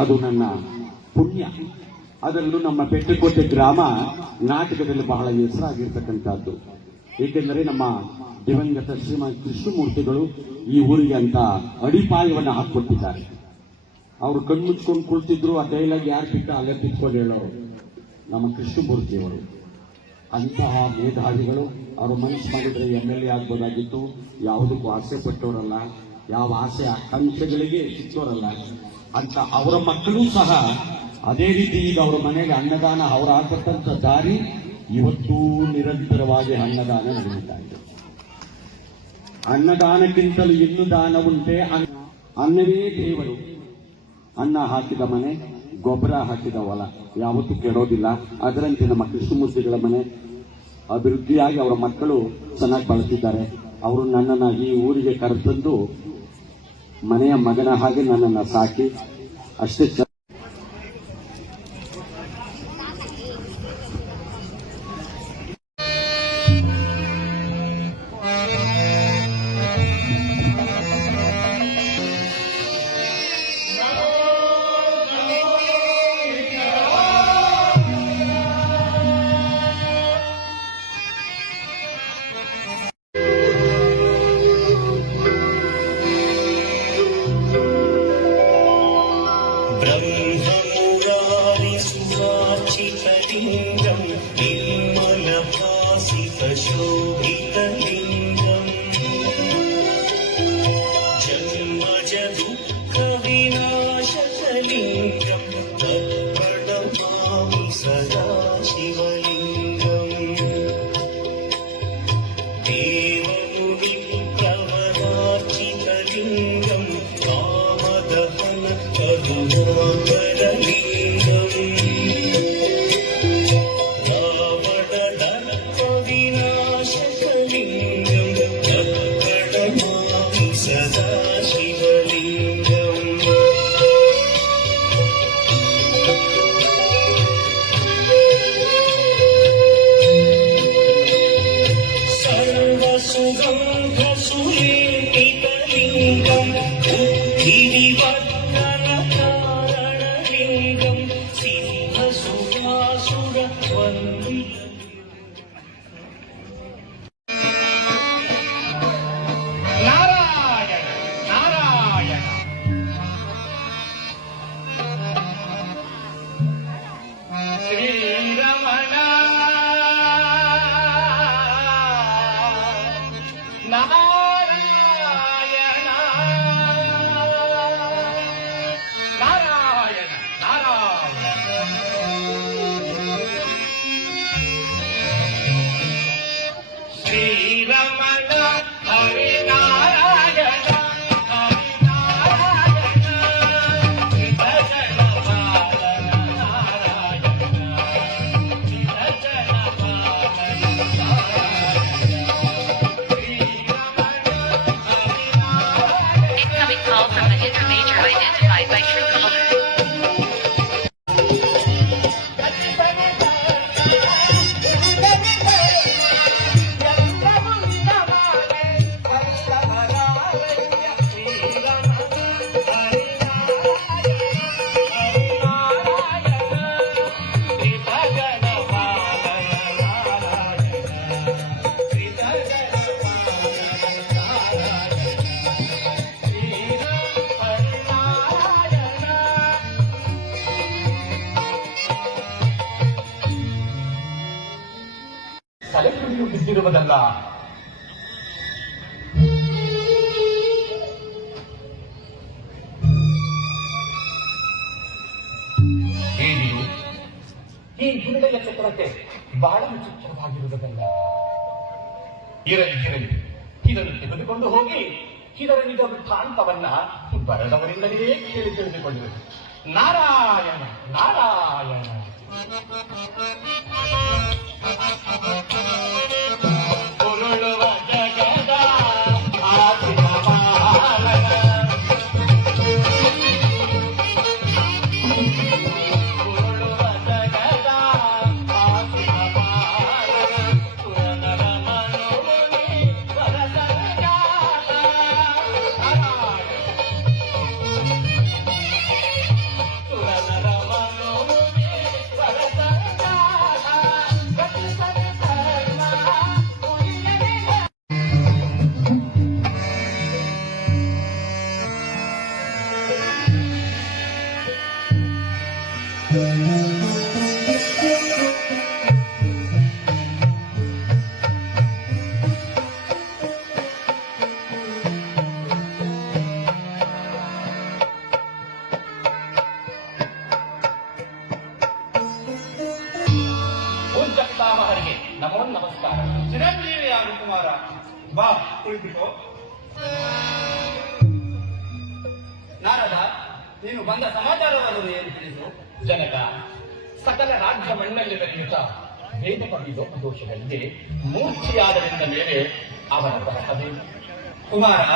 ಅದು ನನ್ನ ಪುಣ್ಯ. ಅದರಲ್ಲೂ ನಮ್ಮ ಪೆಟ್ಟಕೋಟೆ ಗ್ರಾಮ ನಾಟಕದಲ್ಲಿ ಬಹಳ ಹೆಸರಾಗಿರ್ತಕ್ಕಂಥದ್ದು. ಏಕೆಂದರೆ ನಮ್ಮ ದಿವಂಗತ ಶ್ರೀಮಂತ ಕೃಷ್ಣಮೂರ್ತಿಗಳು ಈ ಊರಿಗೆ ಅಂತ ಅಡಿಪಾಯವನ್ನು ಹಾಕಿಕೊಟ್ಟಿದ್ದಾರೆ. ಅವರು ಕಣ್ಮುಚ್ಕೊಂಡು ಕುಳಿತಿದ್ರು, ಆ ಡೈಲಾಗ್ ಯಾರು ಬಿಟ್ಟ ಅಲ್ಲೇ ಬಿಟ್ಕೊಂಡು ಹೇಳೋರು ನಮ್ಮ ಕೃಷ್ಣಮೂರ್ತಿಯವರು. ಅಂತಹ ಮೇಧಾವಿಗಳು ಅವರು ಮನಸ್ಸು ಮಾಡಿದರೆ MLA ಆಗ್ಬೋದಾಗಿತ್ತು. ಯಾವುದಕ್ಕೂ ಆಸೆ ಪಟ್ಟವರಲ್ಲ, ಯಾವ ಆಸೆ ಆಕಾಂಕ್ಷೆಗಳಿಗೆ ಸಿಕ್ಕೋರಲ್ಲ ಅಂತ. ಅವರ ಮಕ್ಕಳೂ ಸಹ ಅದೇ ರೀತಿ ಈಗ ಅವರ ಮನೆಗೆ ಅನ್ನದಾನ, ಅವರು ಹಾಕತಕ್ಕಂಥ ದಾರಿ ಇವತ್ತೂ ನಿರಂತರವಾಗಿ ಅನ್ನದಾನ ನಡೆಯುತ್ತಾ ಇದೆ. ಅನ್ನದಾನಕ್ಕಿಂತಲೂ ಇನ್ನೂ ದಾನ ಉಂಟೆ. ಅನ್ನವೇ ದೇವರು. ಅನ್ನ ಹಾಕಿದ ಮನೆ, ಗೊಬ್ಬರ ಹಾಕಿದ ಹೊಲ ಯಾವತ್ತೂ ಕೆಡೋದಿಲ್ಲ. ಅದರಂತೆ ನಮ್ಮ ಕೃಷ್ಣಮೂರ್ತಿಗಳ ಮನೆ ಅಭಿವೃದ್ಧಿಯಾಗಿ ಅವರ ಮಕ್ಕಳು ಚೆನ್ನಾಗಿ ಬಳಸಿದ್ದಾರೆ. ಅವರು ನನ್ನನ್ನು ಈ ಊರಿಗೆ ಕರೆತಂದು ಮನೆಯ ಮಗನ ಹಾಗೆ ನನ್ನನ್ನು ಸಾಕಿ ಅಷ್ಟೇ. ब्रह्ममुरारिसुवाचितलिङ्गं निर्मलभासितशोभितलिङ्गम् जन्मजदुःखविनाशकलिङ्गं तत्प्रणमामि सदा शिवलिङ्गम् देवमुनिप्रवरार्चितलिङ्गं कामदहन करुणाकरलिङ्गम् सर्वसुगन्धसुलेपितलिङ्गं बुद्धिविवर्धनकारणलिङ्गं सिंहसुरासुरवन्दितम् नारायण नारायण श्रीरमण नारायण नारायण नारायण श्रीरमण हरे नारायण हरे नारायण विभजन पालन नारायण विभजन पालन Incoming call from the hidden major identified by Truecaller. ತಲೆಕುಡಿಯು ಬಿದ್ದಿರುವುದಲ್ಲ, ಏನಿದು? ಈ ಗುಂಡೆಯ ಚಕ್ರಕ್ಕೆ ಬಹಳ ವಿಚಿತ್ರವಾಗಿರುವುದಲ್ಲ. ಇರಲಿ ಇರಲಿ, ಇದನ್ನು ತೆಗೆದುಕೊಂಡು ಹೋಗಿ ಇದರ ನಿಜ ವೃತ್ತಾಂತವನ್ನ ಬರದವರಿಂದಲೇ ಕೇಳಿ ತಿಳಿದುಕೊಂಡಿರುವುದು. ನಾರಾಯಣ ನಾರಾಯಣ. ಉರುಳುವ ಜಗದ ಆಸಿನ ಪಾಲನ, ಉರುಳುವ ಜಗದ ಆಸಿನ ಪಾಲನ, ಸುರನರ ಮನೋಮುನಿ ಸರಸರಗಾಲ. ಪೂಜ್ಯ ಪಿತಾಮಹರಿಗೆ ನಮೋ ನಮಸ್ಕಾರ. ಚಿರಂಜೀವಿ ಯಾರು ಕುಮಾರ? ಬಾ ಕುಳಿತುಕೋ. ನಾರದ, ನೀನು ಬಂದ ಸಮಾಚಾರವನ್ನು ಏನು ತಿಳಿಸು? ಜನಕ, ಸಕಲ ರಾಜ್ಯ ಮಣ್ಣಲ್ಲಿ ಬೆರೆಯುತ್ತಾ ವೇದ ಕವಿಯೋ ದೋಷಗಳಿಗೆ ಮೂರ್ಛೆಯಾದರಿಂದ ಮೇಲೆ ಅವರ ಬರಹದೇನು? Kumara,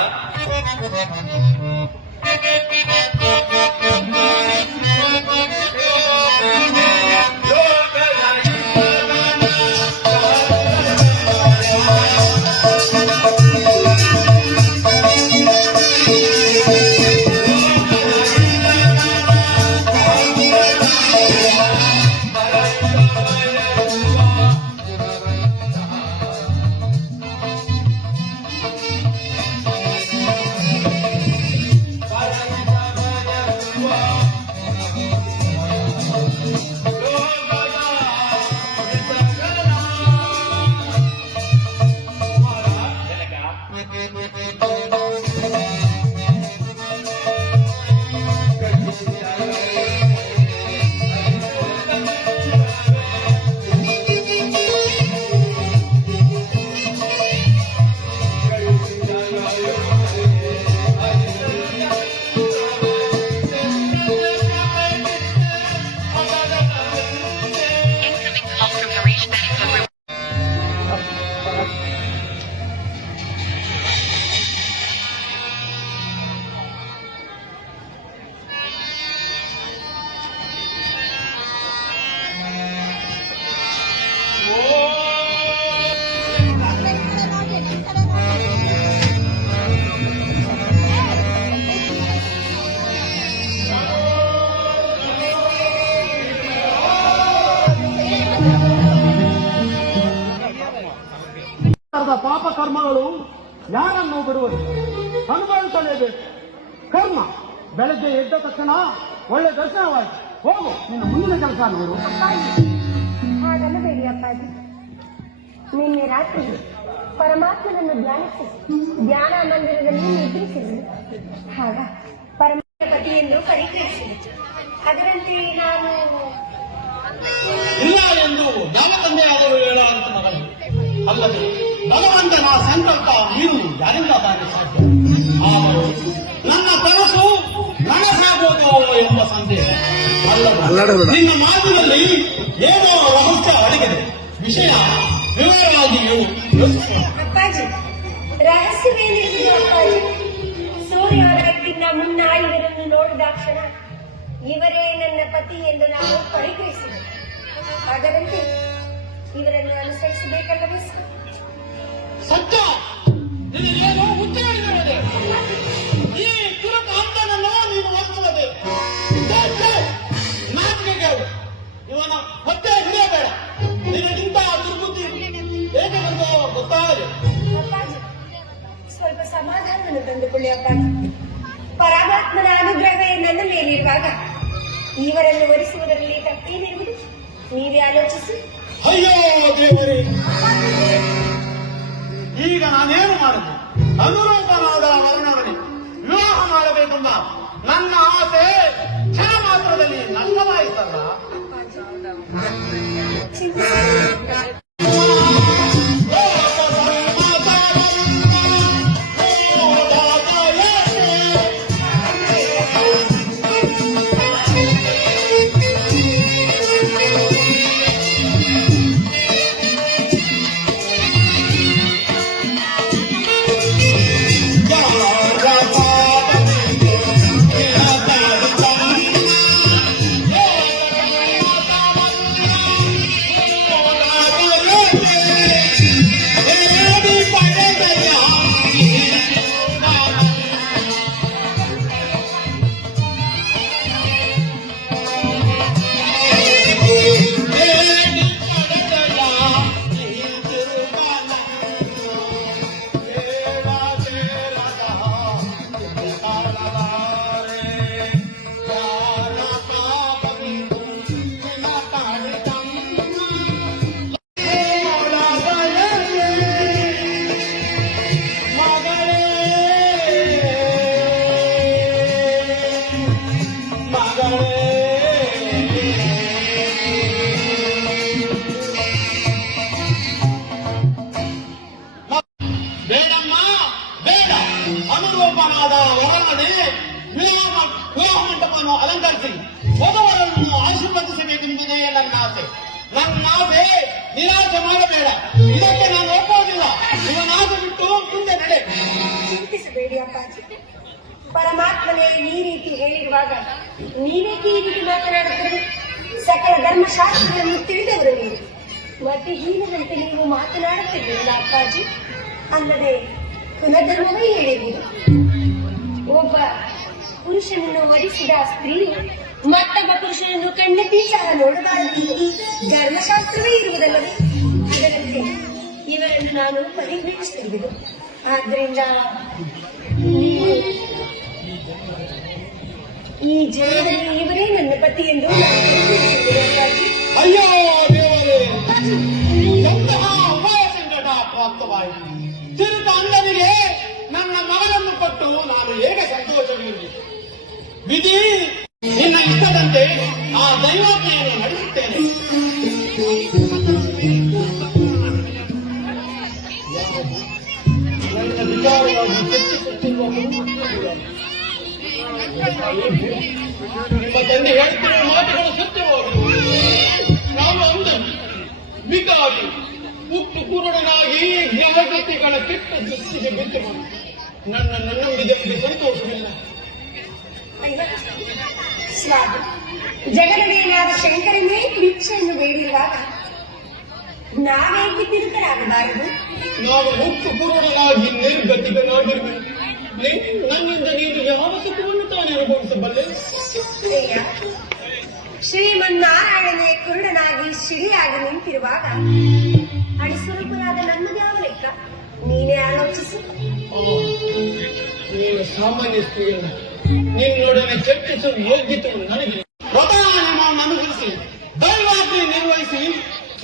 Incoming call from Harish Benny. ಪಾಪ ಕರ್ಮಗಳು ಯಾರನ್ನು ಬಿಡುವುದು? ಅನುಭವಿಸಲೇಬೇಕು. ಕರ್ಮ ಬೆಳಗ್ಗೆ ಎದ್ದ ತಕ್ಷಣ ಒಳ್ಳೆ ದರ್ಶನವಾಯಿತು, ಹೋಗು ನಿನ್ನ ಮುಂದಿನ ಕೆಲಸ ನೋಡು. ಹಾಗನ್ನಬೇಡಿ ಅಪ್ಪಾಜಿ. ನಿನ್ನೆ ರಾತ್ರಿ ಪರಮಾತ್ಮನನ್ನು ಧ್ಯಾನಿಸಿ ಧ್ಯಾನ ಮಂದಿರದಲ್ಲಿ ನಿದ್ರಿಸಿದನು. ಆಗ ಪರಮಾತ್ಮ ಪತಿಯನ್ನು ಪರಿಗ್ರಹಿಸಿದೆ. ಅದರಂತೆ ನಾನು ಇಲ್ಲ ಎಂದು ನಮ್ಮ ತಂದೆಯಾದರೂ ಹೇಳುವಂತ ಮಗನು ಅಲ್ಲದೆ ಭಗವಂತನ ಸಂಕಲ್ಪ ನೀನು ಯಾರಿಂದ ತಾನೇ ಸಾಧ್ಯ? ಆದರೂ ನನ್ನ ಕನಸು ನನಸಾಗೋದು ಎಂಬ ಸಂದೇಹ ಅಲ್ಲದ ನಿನ್ನ ಮಾತಿನಲ್ಲಿ ಏನೋ ರಹಸ್ಯ ಅಡಗಿದೆ. ವಿಷಯ ವಿವರವಾಗಿ ಹೇಳು, ಯೋಚಿಸೋಣ. ಅಪ್ಪಾಜಿ, ರಹಸ್ಯವೇನಿರುವುದು ಅಪ್ಪಾಜಿ? ಸೂರ್ಯೋದಯಕ್ಕಿಂತ ಮುನ್ನ ಇವರನ್ನು ನೋಡಿದಾಕ್ಷಣ ಇವರೇ ನನ್ನ ಪತಿ ಎಂದು ನಾನು ಪರಿಗ್ರಹಿಸಿದೆ. ಅದರಂತೆ ಇವರನ್ನು ಅನುಸರಿಸಬೇಕಲ್ಲವೇ? ಸತ್ಯ ನಿನಗೇನೋ ಹುಚ್ಚು ಹಿಡಿದಿರುತ್ತದೆ. ಈ ಕುರುಕಾಂತನನ್ನು ನೀನು ಒಪ್ಪುತ್ತದೆ. ನಾಚಿಕೆಗೆ ಇವನ ಹತ್ಯೆ ಹಿಡಿಯಬೇಡ. ನಿನಗಿಂತ ದುರ್ಬುದ್ಧಿ ಹೇಗೆ ಬಂದು ಗೊತ್ತಾಗದೆ. ಅಪ್ಪಾಜಿ, ಸ್ವಲ್ಪ ಸಮಾಧಾನವನ್ನು ತಂದುಕೊಳ್ಳಿ ಅಪ್ಪಾಜಿ. ಪರಮಾತ್ಮನ ಅನುಗ್ರಹವೇ ನನ್ನ ಮೇಲಿರುವಾಗ ಇವರನ್ನು ವರಿಸುವುದರಲ್ಲಿ ತಪ್ಪೇನಿರುವುದು? ನೀವೇ ಆಲೋಚಿಸಿ. ಅಯ್ಯೋ ದೇವರೇ, ಈಗ ನಾನೇನು ಮಾಡುದು? ಅನುರೂಪನಾದ ವರ್ಣವನೇ ವಿವಾಹ ಮಾಡಬೇಕೆಂಬ ನನ್ನ ಆಸೆ ಕ್ಷಣ ಮಾತ್ರದಲ್ಲಿ ನಷ್ಟವಾಯಿತಲ್ಲ. ಚಿಂತಿಸಿ. ಬೇಡಮ್ಮ ಬೇಡ. ಅನುರೂಪನಾದ ವರನಡೆ ವಿವಾಹ ಮಂಟಪವನ್ನು ಅಲಂಕರಿಸಿ ವಧುವರನ್ನು ಆಶೀರ್ವದಿಸಬೇಕೆಂಬುದೇ ನನ್ನ ಆಸೆ. ನನ್ನ ಆಸೆ ನಿರಾಶೆ ಮಾಡಬೇಡ. ಇದಕ್ಕೆ ನಾನು ಒಪ್ಪೋದಿಲ್ಲ. ಇವನಾದ ಬಿಟ್ಟು ಮುಂದೆ ನಡೆ. ಚಿಂತಿಸಬೇಡಿ ಅಪ್ಪಾಜಿ. ಪರಮಾತ್ಮನೇ ಈ ರೀತಿ ಹೇಳಿರುವಾಗ ನೀವೇಕೆ ಈ ರೀತಿ ಮಾತನಾಡುತ್ತೀರಿ? ಸಕಲ ಧರ್ಮಶಾಸ್ತ್ರಗಳನ್ನು ತಿಳಿದವರು ನೀವು. ಮತಿಹೀನದಂತೆ ನೀವು ಮಾತನಾಡುತ್ತಿದ್ದೀರಲ್ಲ ಅಪ್ಪಾಜಿ. ಅಲ್ಲದೆ ಕುಲಧರ್ಮವೇ ಹೇಳಿರುವುದು, ಒಬ್ಬ ಪುರುಷನನ್ನು ವರಿಸಿದ ಸ್ತ್ರೀಯು ಮತ್ತೊಬ್ಬ ಪುರುಷನನ್ನು ಕಣ್ಣೆತ್ತಿ ಸಹ ನೋಡಬಾರದು. ಧರ್ಮಶಾಸ್ತ್ರವೇ ಇರುವುದಲ್ಲವೇ? ಇದರಂತೆ ಇವರನ್ನು ನಾನು ಪರಿಗಣಿಸುತ್ತಿರುವುದು. ಆದ್ದರಿಂದ ನೀವು ಈ ಜನ್ಮದಲ್ಲಿ ಇವರೇ ನನ್ನ ಪತಿ ಎಂದು ನಾನು ಪರಿಗಣಿಸುತ್ತೇನೆ ಅಪ್ಪಾಜಿ. ಅಯ್ಯೋ ದೇವರೇ, ಎಂತಹ ಉಭಯ ಸಂಕಟ ಪ್ರಾಪ್ತವಾಯಿತು. ತಿರುಗ ಅಂದನಿಗೆ ನನ್ನ ಮಗನನ್ನು ಕೊಟ್ಟು ನಾನು ಹೇಗೆ ಸಂತೋಷವಿರಲಿ? ವಿಧಿ ನಿನ್ನ ಇಷ್ಟದಂತೆ ಆ ದೈವಾಜ್ಞೆಯನ್ನು ನಡೆಸುತ್ತೇನೆ. ನನ್ನ ವಿಚಾರವಾಗಿ ಚರ್ಚಿಸುತ್ತಿರುವ ನಿಮ್ಮ ತಂದೆ ಹೇಳ್ತಿರುವ ಮಾತುಗಳು ಸತ್ಯವಾಗುವುದು. ನಾವು ಅಂದನು ವಿಕಾರಿ ಉಪ್ಪು ಕುರುಡನಾಗಿ ಜಗತ್ತಿಗಳ ಕೆಟ್ಟ ದೃಷ್ಟಿಗೆ ಬಿದ್ದು ನನ್ನನ್ನು ನಂಬಿದವರಿಗೆ ಸಂತೋಷವಿಲ್ಲ. ಸ್ವಾಮಿ, ಜಗದೊಡೆಯನಾದ ಶಂಕರನೇ ಭಿಕ್ಷೆಯನ್ನು ಬೇಡಿರುವಾಗ ನಾವೇಕೆ ತಿರುಕರಾಗಬಾರದು? ನಾವು ಉಪ್ಪು ಕುರುಡನಾಗಿ ನಿರ್ಗತಿಕನಾಗಿರುವೆನು. ನನ್ನಿಂದ ನೀನು ಯಾವ ಸುಖವನ್ನು ತಾನೇ ಅನುಭವಿಸಬಲ್ಲೆ? ಅಯ್ಯ, ಶ್ರೀಮನ್ನಾರಾಯಣನೇ ಕುರುಡನಾಗಿ ಶಿಡಿಯಾಗಿ ನಿಂತಿರುವಾಗ ಅಡಿಸ್ವರೂಪನಾದ ನನ್ನದ್ಯಾವ ಲೆಕ್ಕ? ನೀನೇ ಆಲೋಚಿಸು. ನೀನು ಸಾಮಾನ್ಯ ಸ್ತ್ರೀಯಲ್ಲ. ನಿನ್ನೊಡನೆ ಚರ್ಚಿಸುವ ಯೋಗ್ಯತೆ ನನಗೆ. ವ್ರತವನ್ನು ಅನುಸರಿಸಿ ದೈವಾಜ್ಞೆ ನಿರ್ವಹಿಸಿ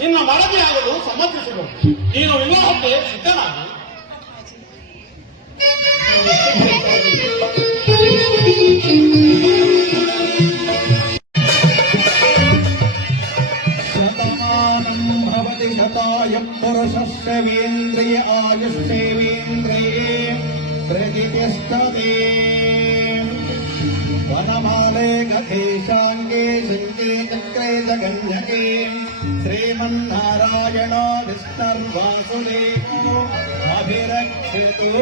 ನಿನ್ನ ಮಡದಿಯಾಗಲು ಸಮರ್ಥಿಸಬಹುದು. ನೀನು ವಿವಾಹಕ್ಕೆ ಸಿದ್ಧನಾಗಿ ಶತಮಾನಂ ಭವತಿ ಶತಾಯ ಪುರುಷಸ್ಯವೇಂದ್ರಿಯ ಆಯುಷ್ಯೇವೇಂದ್ರಿಯೇ ಪ್ರತಿಷ್ಠತೆ. ವನಮಾಲೆ ಗತೇಶಾಂಗೇ ಶಂಕೆ ಚಕ್ರೆ ಜಗನ್ಯಕೆ ಶ್ರೀಮನ್ನಾರಾಯಣ ವಿಷ್ಣುರ್ವಾಸುದೇವೋ ಅಭಿರಕ್ಷತು.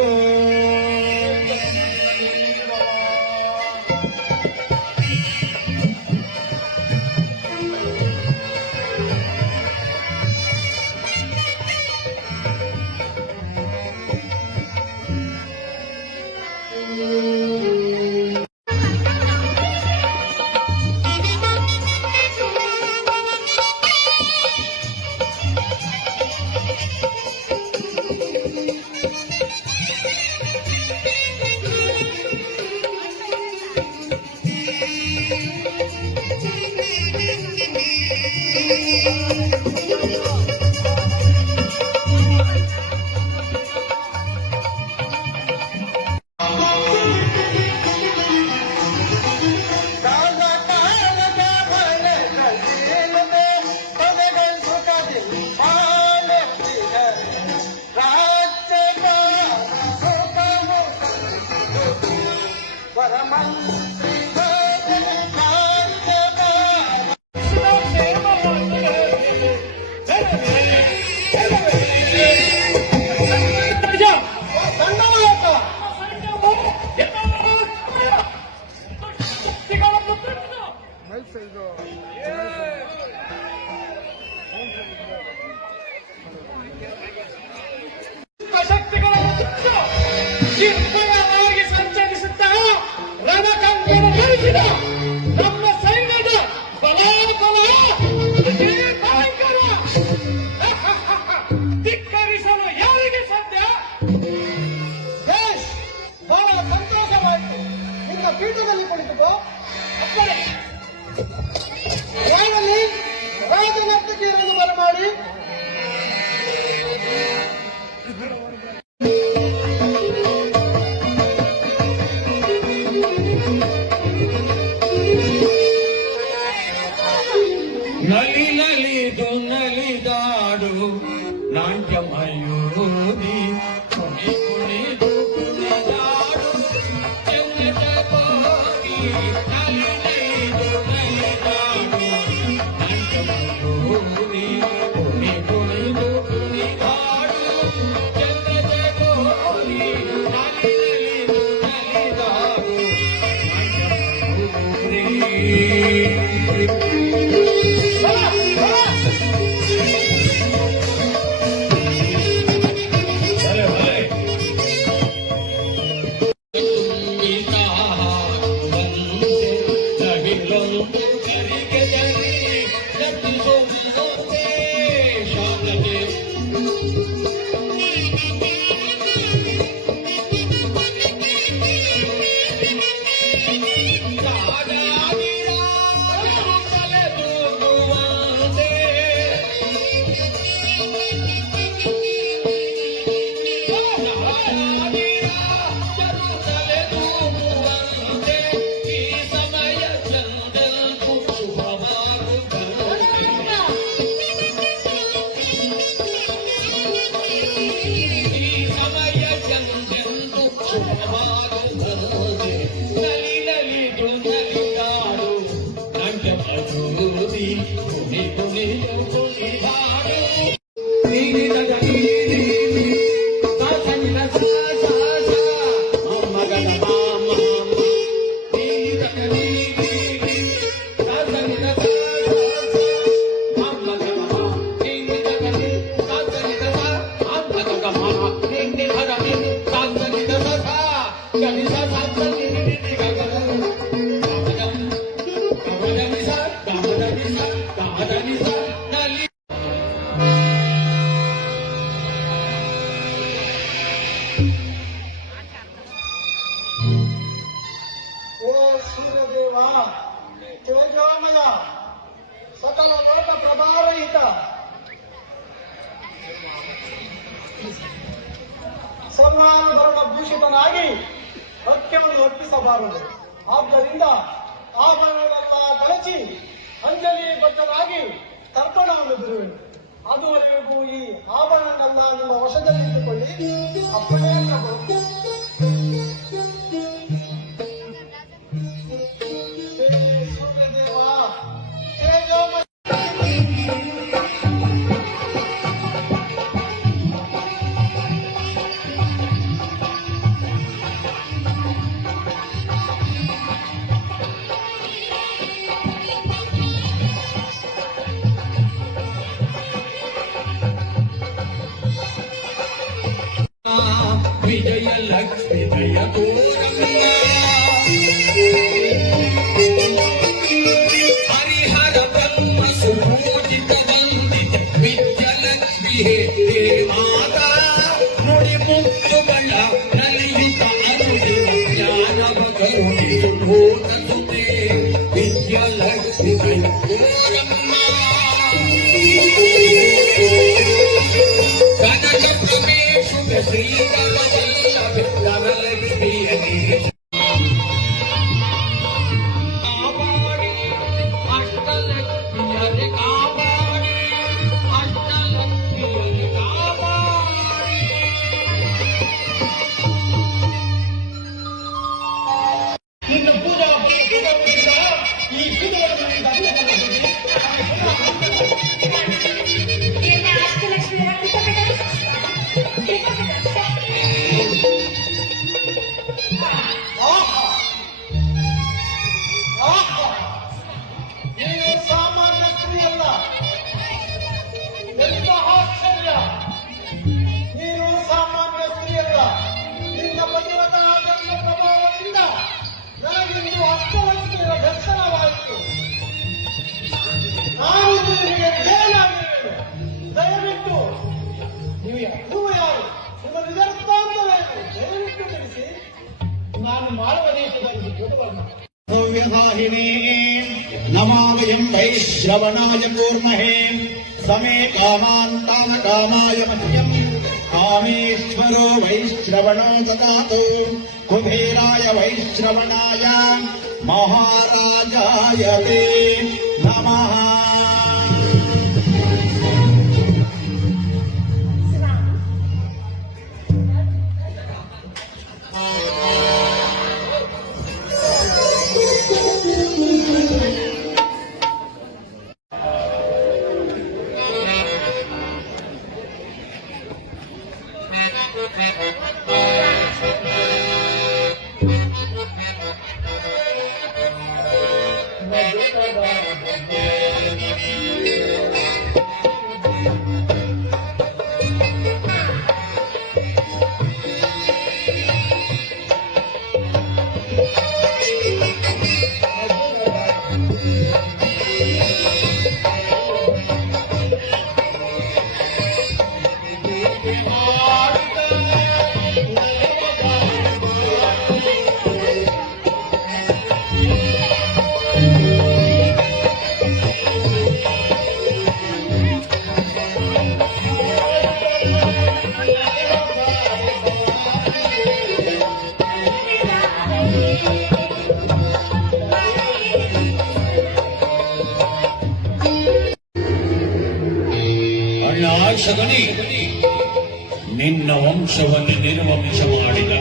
ನಿರ್ಭಯವಾಗಿ ಸಂಚರಿಸುತ್ತಾ ರಣಕಂಕಣ ಧರಿಸಿದ ನಮ್ಮ ಸೈನ್ಯದ ಬಲಾಬಲ ಭಯಂಕರ. ಧಿಕ್ಕರಿಸಲು ಯಾರಿಗೆ ಸಾಧ್ಯ? ಬೇಷ್, ಬಹಳ ಸಂತೋಷವಾಯಿತು. ನಿಮ್ಮ ಪೀಠದಲ್ಲಿ ಕುಳಿತುಕೋ. ಅಪ್ಪಣೆ. ರಾಯನಲ್ಲಿ ರಾಜನರ್ತಕಿಯರನ್ನು ಬರಮಾಡಿ. ಓ ಸೂರ್ಯದೇವ ಶಿವಜೋಮಯ ಸಕಲ ಲೋಕ ಪ್ರಭಾವಹಿತ ಸನ್ಮಾನ ಭರಣ ಭೂಷಿತನಾಗಿ ಸತ್ಯವನ್ನು ಅರ್ಪಿಸಬಾರದು. ಆದ್ದರಿಂದ ಆಭರಣಗಳೆಲ್ಲ ಕಳಚಿ ಅಂಜಲಿ ಬದ್ಧವಾಗಿ ತರ್ಪಣವನ್ನು ಬಿಡುವೆನು. ಅದುವರೆಗೂ ಈ ಆಭರಣಗಳನ್ನ ನಿಮ್ಮ ವಶದಲ್ಲಿಟ್ಟುಕೊಳ್ಳಿ. ಅಪ್ಪಣೆ ಅನ್ನಬಹುದು. ಸೂರ್ಯದೇವ ತೇಜೋಮಯ ವಿಜಯಲಕ್ಷ್ಮಿ ದಯ ಹರಿಹರ ಬ್ರಹ್ಮ ಸುಪೂಜಿತ ವಂದಿತ ವಿದ್ಯಲಕ್ಷ್ಮಿ ಹೇ ಮಾತಾ ನುಡಿ ಮುತ್ತುಗಳ ನಲಿಯುತ ಅನುದಿನ ಜ್ಞಾನವ ಕರುಣಿಸು ಭೂತ ಸುತೆ ವಿದ್ಯಲಕ್ಷ್ಮಿ ಕನಕ ಪ್ರವೇಶುತ ಶ್ರೀಕರವಲ್ಲಭ ಧನಲಕ್ಷ್ಮಿಯನೇ ಕಾಪಾಡಿ ಅಷ್ಟಲಕ್ಷ್ಮಿಯನೆ ಕಾಪಾಡಿ ಅಷ್ಟಲಕ್ಷ್ಮಿಯನೆ ಕಾಪಾಡಿ ನಿನ್ನ ಪೂಜಾ ಈ ಎಲ್ಲ ಅಷ್ಟಲಕ್ಷ್ಮಿಯರ ಕೃತಜ್ಞತೆ. ನೀನು ಸಾಮಾನ್ಯ ಸ್ತ್ರೀಯಲ್ಲ. ಎಂತ ಆಶ್ಚರ್ಯ! ನೀನು ಸಾಮಾನ್ಯ ಸ್ತ್ರೀಯಲ್ಲ. ನಿನ್ನ ಪತಿವ್ರತಾಜನ್ಮ ಪ್ರಭಾವದಿಂದ ನನಗಿಂದು ಅಷ್ಟಲಕ್ಷ್ಮಿಯ ದರ್ಶನವಾಯಿತು. ನಾನು ನಿನಗೆ ದೇವನಾಗಿರುವೆನು. ದಯವಿಟ್ಟು ನೀವು ಯಾರು? ನಿಮ್ಮ ನಿಜವೃತ್ತಾಂತವೇನು? ದಯವಿಟ್ಟು ತಿಳಿಸಿ. ನಾನು ಮಾಡುವ ದೇಶದಲ್ಲಿ ಜೋಟವಲ್ಲ. ವ್ಯಧಾಹಿನೇ ನಮಾಮಯಂ ವೈಶ್ರವಣಾಯ ಕೂರ್ಮಹೇ ಸಮೇಕಾಮಾಂತಾನ ಕಾಮಾಯ ಮಹ್ಯಂ ಕಾಮೇಶ್ವರೋ ವೈಶ್ರವಣೋ ದದಾತು ಕುಬೇರಾಯ ವೈಶ್ರವಣಾಯ ಮಹಾರಾಜಾಯ ತೇ ನಮಃ. ಅಣ್ಣ ಶಗಣಿ, ನಿನ್ನ ವಂಶವನ್ನು ನಿರ್ವಂಶ ಮಾಡಿದ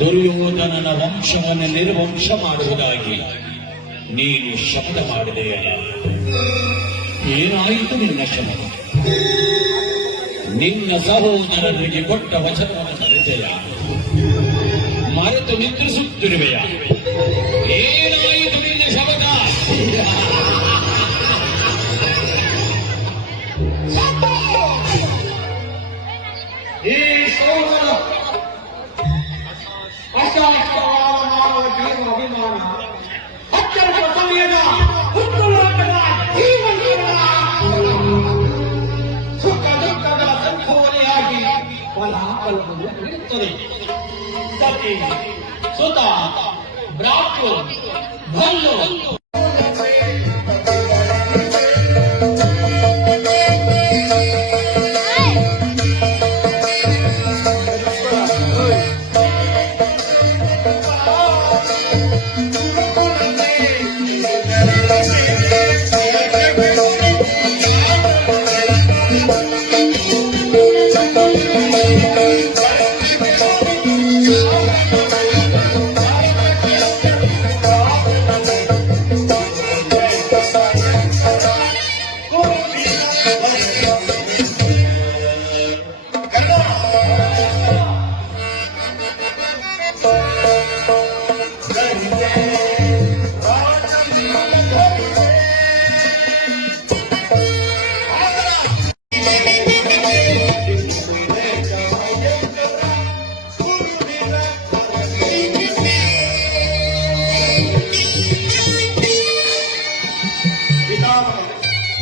ದುರ್ಯೋಧನನ ವಂಶವನ್ನು ನಿರ್ವಂಶ ಮಾಡುವುದಾಗಿ ನೀನು ಶಪಥ ಮಾಡಿದೆಯಲ್ಲ, ಏನಾಯಿತು ನಿನ್ನ ಶಪಥ? ನಿನ್ನ ಸಹೋದರರಿಗೆ ಕೊಟ್ಟ ವಚನವನ್ನು ಮರೆತೆಯ? ಮರೆತು ನಿದ್ರಿಸುತ್ತಿರುವೆಯ? ಏನಾಯಿತು ನಿನ್ನ ಶಪಥ? ಈ ಸೋದರ ಅಶಾಸ್ತ್ರವಾದ ಮಾನವ ಜೀವ ಅಭಿಮಾನ ಅತ್ಯಂತ ಸಮಯದ ಹುಟ್ಟುಲಾಟದ ಜೀವನದ ಸುಖ ದುಃಖದ ಸಂಭವನೆಯಾಗಿ ಫಲಾಫಲವನ್ನು ನೀಡುತ್ತದೆ. ಸತಿ ಸುತ ಭ್ರಾತೃ ಭಲ್ಲು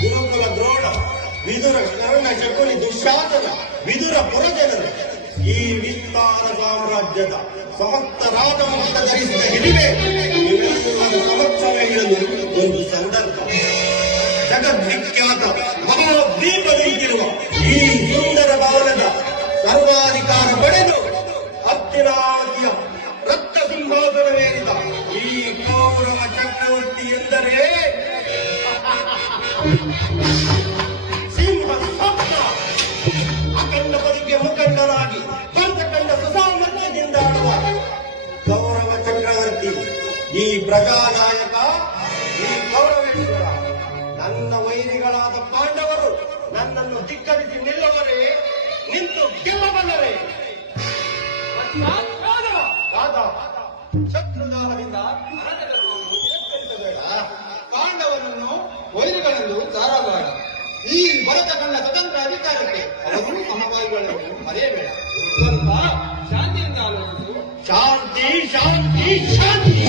ಗುರುಕುಲ ದ್ರೋಣ, ವಿದುರ ಕರ್ಣ ಶಕುನಿ ದುಶ್ಯಾಸನ, ವಿದುರ ಪುರಜನರು, ಈ ವಿಸ್ತಾರ ಸಾಮ್ರಾಜ್ಯದ ಸಮಸ್ತ ರಾಜವಂಶ ಧರಿಸಿದ ಹಿರಿಮೆ ಇವೆಲ್ಲರ ಸಮಕ್ಷಮೆ ಇರಲು ಒಂದು ಸಂದರ್ಭ. ಜಗದ್ವಿಖ್ಯಾತ ಮಹಾದ್ವೀಪದಲ್ಲಿರುವ ಈ ಸುಂದರ ಭವನದ ಸರ್ವಾಧಿಕಾರ ಪಡೆದು ಹತ್ತಿರಾದಿಯ ರಕ್ತ ಸಿಂಹಾಸನವೇರಿದ ಈ ಕೌರವ ಚಕ್ರವರ್ತಿ ಎಂದರೆ ಸಿಂಹ ಸ್ವಪ್ನ. ಅಖಂಡ ಬದುಕಿಗೆ ಮುಖಂಡರಾಗಿ ಪಂಚಖಂಡ ಸುಸಾಮರ್ಥ್ಯದಿಂದ ಆಡುವ ಗೌರವ ಚಕ್ರವರ್ತಿ, ಈ ಪ್ರಜಾನಾಯಕ, ಈ ಗೌರವೇಶ್ವರ. ನನ್ನ ವೈರಿಗಳಾದ ಪಾಂಡವರು ನನ್ನನ್ನು ಧಿಕ್ಕರಿಸಿ ನಿಲ್ಲುವರೆ, ನಿಂತು ಗೆಲ್ಲಬಲ್ಲರೆ. ಶತ್ರುದಾಹದಿಂದ ಅರಣ್ಯಗಳನ್ನು ತಿರಸ್ಕರಿಸಬೇಡ, ಪಾಂಡವರನ್ನು ವೈರಿಗಳೆಂದು ಸಾರಬೇಡ. ಈ ಭರತ ಕಂಡ ಸ್ವತಂತ್ರ ಅಧಿಕಾರಕ್ಕೆ ಅವರು ಸಮವಾಯಿಗಳನ್ನು ಮರೆಯಬೇಡ. ಸ್ವಲ್ಪ ಶಾಂತಿಯಿಂದ ಆಲೋಚಿಸು. ಶಾಂತಿ ಶಾಂತಿ ಶಾಂತಿ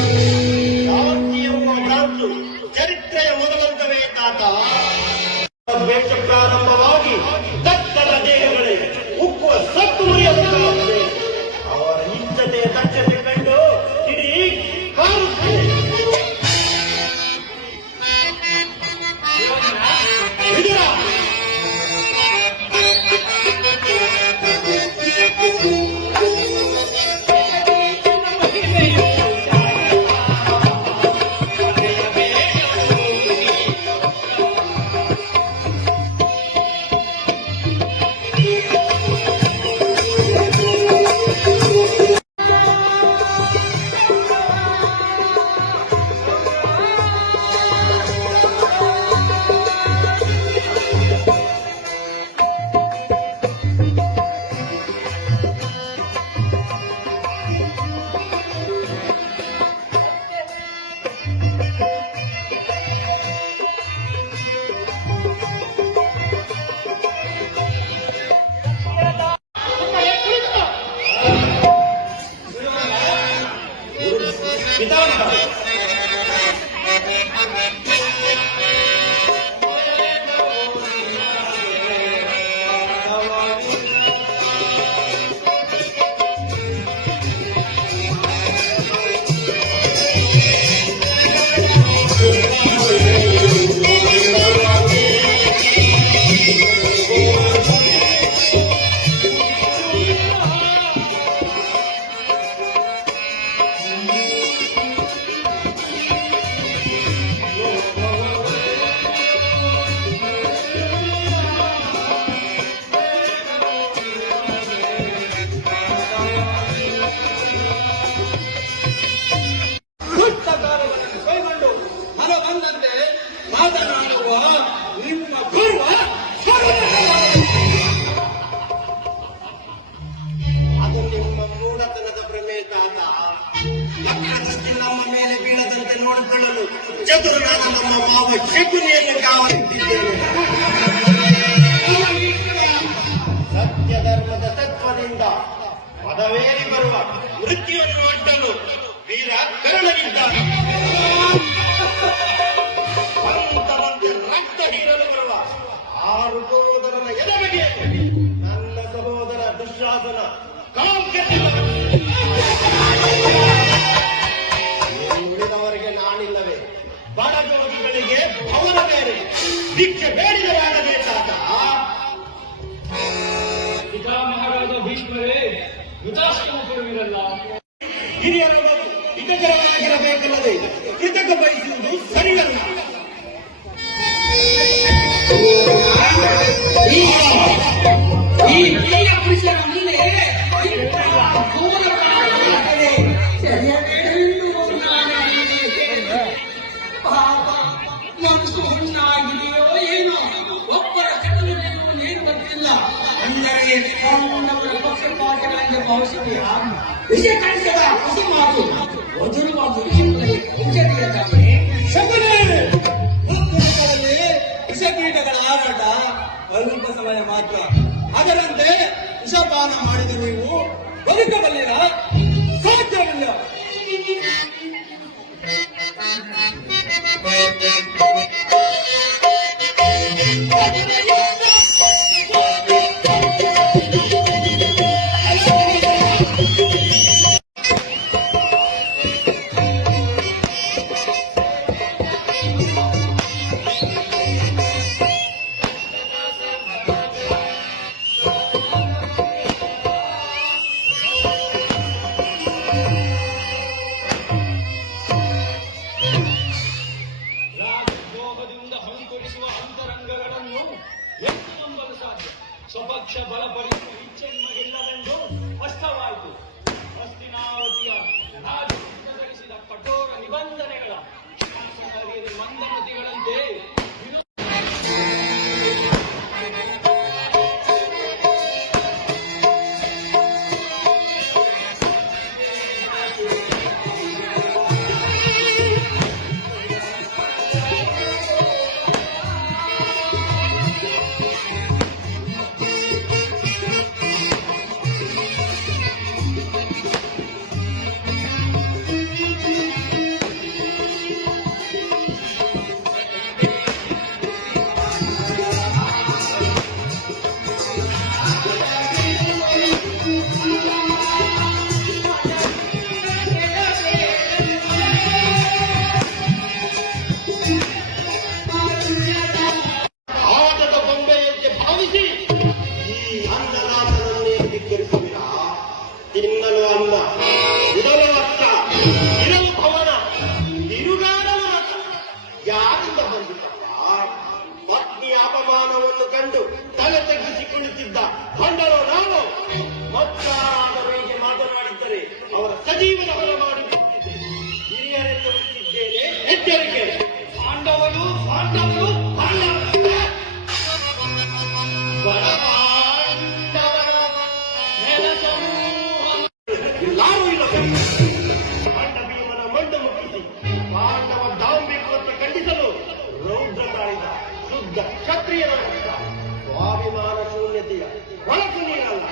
ಶಾಂತಿ ಎಂಬ ಭ್ರಾಂತು ಚರಿತ್ರೆಯ ಮೊದಲಂತವೇ ತಾತ. ದ್ವೇಷ ಪ್ರಾರಂಭವಾಗಿ ದತ್ತದ ದೇಹಗಳೇ ಉಕ್ಕುವ ಸತ್ತು ಮುರಿಯಬೇಕಾಗುತ್ತದೆ. ಅವರ ಇಚ್ಛತೆಯ ದಕ್ಷತೆ ಕಂಡು ಇಡೀ ಕಾರುತ್ತಿದೆ. ವಿದುರ, ಬಂದಂತೆ ಮಾತನಾಡುವ ನಿಮ್ಮ ಗೌರವ ಅದು ನಿಮ್ಮ ಮೂಢತನದ ಭ್ರಮೆ ತಾತ. ಚಕ್ರದೃಷ್ಟಿ ನಮ್ಮ ಮೇಲೆ ಬೀಳದಂತೆ ನೋಡಿಕೊಳ್ಳಲು ಚತುರನಾದ ನಮ್ಮ ಮಾವ ಶಕುನಿಯನ್ನು ಕಾವಲಿಟ್ಟಿದ್ದೇನೆ. ಸತ್ಯ ಧರ್ಮದ ತತ್ವದಿಂದ ಪದವೇರಿ ಬರುವ ಮೃತ್ಯುವನ್ನು ಅಡ್ಡಲು ವೀರ ಕರ್ಣನಿದ್ದಾನೆ. ಅಂತರಂತೆ ರಕ್ತ ಹೀರಲು ಬರುವ 6 ಸಹೋದರನ ಎಡಬಗೆ ನನ್ನ ಸಹೋದರ ದುಶ್ಯಾಸನ ಉಳಿದವರಿಗೆ ನಾನಿಲ್ಲವೇ? ಬಡಜೋಗಿಗಳಿಗೆ ಅವರ ಬೇರೆ ಭಿಕ್ಷೆ ಬೇಡಿದರಾಗಬೇಕಾದ ಮಹಾರಾಜ ಭೀಷ್ಮರೇ ಯುಧಾಶ್ರಮ ಕೊಡುವಿರಲ್ಲ. ಹಿರಿಯರ ಮಗು ಹಿತಕರವಾಗಿರಬೇಕಲ್ಲದೆ ಕೃತಕ ಬಯಸುವುದು ಸರಿಯಲ್ಲ. ಈ ಹಿರಿಯ ಪುರುಷರ ಮುಂದೆ ಪಾಪ ಮನಸ್ಸು ಹುಣ್ಣಾಗಿದೆಯೋ ಏನೋ, ಒಬ್ಬರ ಕಣ್ಣನ್ನು ನೀರು ಬರ್ತಿಲ್ಲ ಅಂದರೆ ನಮ್ಮವರ ಪಕ್ಷಪಾತಗಳೆಂದು ಭಾವಿಸಿದೆಯ ವಿಷಯ ಕಳಿಸದ ಹೊಸ ಮಾತು ಮಧುರವಾದ ವಿಷಕೀಟಗಳ ಹಾರಾಟ ಅಲ್ಪ ಸಮಯ ಮಾತ್ರ. ಅದರಂತೆ ವಿಷಪಾನ ಮಾಡಿದ ನೀವು ಬದುಕಬಲ್ಲಿರ? ಸಾಧ್ಯವಿಲ್ಲ. ರಾಜಭೋಗದಿಂದ ಹಂತರಿಸುವ ಅಂತರಂಗಗಳನ್ನು ಎಷ್ಟು ನಂಬಲು ಸಾಧ್ಯ? ಸ್ವಪಕ್ಷ ಬಲಪಡಿಸುವ ಇಚ್ಛೆ ನಿಮಗಿಲ್ಲವೆಂದು ಸ್ಪಷ್ಟವಾಯಿತು. ಹಸ್ತಿನಾವತಿಯ ರಾಜರಿಂದ ಧರಿಸಿದ ಕಠೋರ ನಿಬಂಧನೆಗಳ ಮಂದಮತಿಗಳಂತೆ ಆಟದ ಬೊಂಬೆಯಂತೆ ಭಾವಿಸಿ ಈ ಅನ್ನದಾತನನ್ನೇ ಧಿಕ್ಕರಿಸುವಿರಾ? ತಿನ್ನಲು ಅನ್ನ, ಉಡಲು ಅಕ್ಕ, ಇರಲು ಭವನ, ತಿರುಗಾಡಲು ರಥ ಯಾರಿಂದ ಬಂದಿತಪ್ಪ? ಪತ್ನಿಯ ಅಪಮಾನವನ್ನು ಕಂಡು ತಲೆ ತಗ್ಗಿಸಿ ಕುಳಿತಿದ್ದ ಭಂಡರು ನಾನು ಮತ್ತಾರಾದವರಿಗೆ ಮಾತನಾಡಿದ್ದರೆ ಅವರ ಸಜೀವನ ಹೊರ ಮಾಡಿ ಹಿರಿಯರೆಂದು ಬಿಟ್ಟಿದ್ದೇನೆ. ಎಚ್ಚರಿಕೆ! ಪಾಂಡವರು ಪಾಂಡವರು ಪಾಂಡವರು ಎಲ್ಲರೂ ಇಲ್ಲ. ಪಾಂಡ ಭೀಮನ ಮಂಡು ಮುಟ್ಟಿಸಿ ಪಾಂಡವ ಡಾಂಬಿಕವನ್ನು ಖಂಡಿಸಲು ರೌದ್ರ ತಾಳಿದ ಶುದ್ಧ ಕ್ಷತ್ರಿಯನ ರಕ್ತ ಸ್ವಾಭಿಮಾನ ಶೂನ್ಯತೆಯ ಹೊಳಪು ನೀರಲ್ಲ.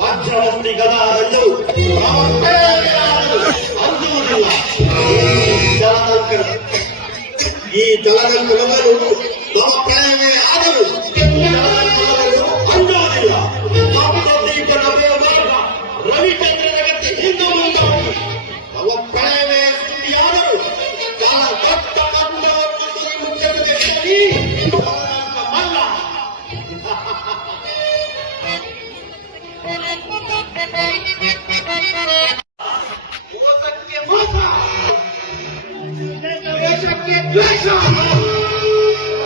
ವಜ್ರವಸ್ತಿ ಗದಾರನ್ನು ಅಂದುವುದಿಲ್ಲ. ಈ ಜಲದಂಕುಲಗಳು ಪ್ರಳಯವೇ ಆದರೂ ಜಲದಂಕುಲಗಳು ಅಂದುವುದಿಲ್ಲ. ಸಪ್ತದ್ವೀಪದ ಮೇಲ್ಭಾಗ ರವಿಚಂದ್ರನಗತ್ತೆ ಹಿಂದೆ ಮುಂದಾಗಿ ಪ್ರಳಯವೇ ಸುದ್ದಿಯಾದರೂ ಜಲ ದತ್ತ ಕಂದವನ್ನು ಮುಖ್ಯಮಂತ್ರಿ ಮಲ್ಲ. ಮೋಸಕ್ಕೆ ಮೋಸ, ದ್ವೇಷಕ್ಕೆ ದ್ವೇಷ,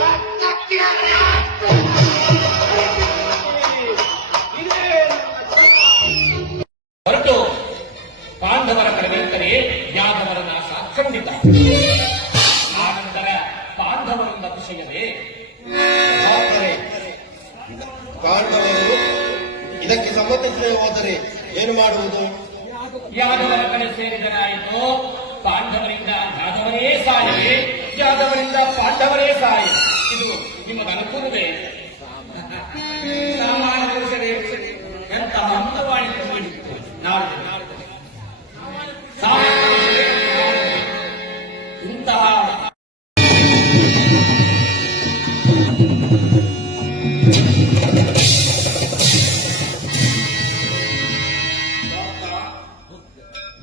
ರಕ್ತಕ್ಕೆ ರಕ್ತ. ಹೊರಟು ಪಾಂಡವರ ಕಡೆಗಂತರೆ ಯಾದವರ ನಾಶ ಖಂಡಿತ. ಆನಂತರ ಪಾಂಡವರಿಂದ ವಿಷಯವೇ ಆದರೆ ಪಾಂಡವರು ಇದಕ್ಕೆ ಸಮ್ಮತಿಸದೆ ಹೋದರೆ ಏನು ಮಾಡುವುದು? ಯಾದವರ ಕಡೆ ಸೇರಿದರಾಯಿತು. ಪಾಂಡವರಿಂದ ಯಾದವರೇ ಸಾಯಲಿ, ಯಾದವರಿಂದ ಪಾಂಡವರೇ ಸಾಯಿ. ಇದು ನಿಮಗೆ ಅನುಕೂಲವೇ? ಸಾಮಾನ್ಯ ಪುರುಷರೇ ಎಂತ ಮಂದವಾಣಿಕೆ ಮಾಡಿತ್ತು ನಾಳೆ ಇಂತಹ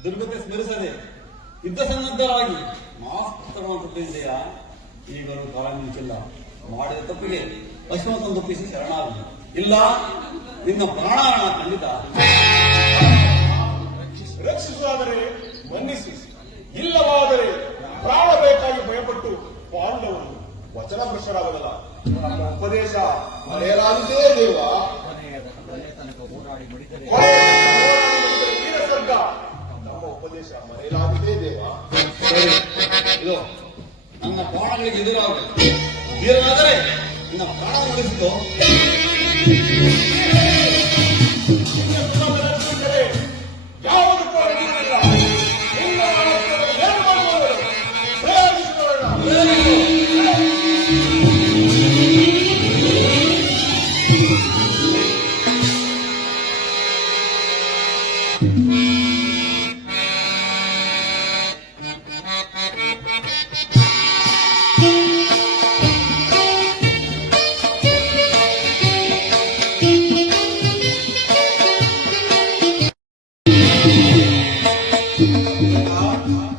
ದುರ್ಗತೆ ಸ್ಮರಿಸದೆ ಯುದ್ಧ ಸನ್ನದ್ಧರಾಗಿ ಮಾಸ್ತರವಾಗಿದೆಯಾ? ಈಗಲೂ ಕಾಲ ನಿಂತಿಲ್ಲ. ಮಾಡಿದ ತಪ್ಪಿಗೆ ಅಶ್ವತ್ಥನ ತಪ್ಪಿಸಿ ಶರಣಾಗು. ಇಲ್ಲ ನಿನ್ನ ಪ್ರಾಣಾರಣ ಖಂಡಿತ. ರಕ್ಷಿಸುವಾದರೆ ಮನ್ನಿಸಿ, ಇಲ್ಲವಾದರೆ ಪ್ರಾಣ ಬೇಕಾಗಿ ಭಯಪಟ್ಟು ಪಾಂಡವರು ವಚನಭ್ರಷ್ಟರಾಗಲ್ಲ. ನಮ್ಮ ಉಪದೇಶ ಮರೆಯಲಾಗದೇ ದೇವ. ವೀರ ಸರ್ಗ ನಮ್ಮ ಉಪದೇಶ ಮರೆಯಲಾಗದೇ ದೇವ. ಇದು ನನ್ನ ಪ್ರಾಣಗಳಿಗೆ ಎದುರಾಗಬೇಕು. ವೀರನಾದರೆ ನಿನ್ನ ಪ್ರಾಣ ಉಳಿಸಿತು. ಯಾವುದಕ್ಕೂ ಅಡ್ಡಿಯಿಲ್ಲ. ನಿಮ್ಮ ಏನು ಮಾಡುವುದು? ಪ್ರಯೋಗಿಸಿಕೊಳ್ಳೋಣ.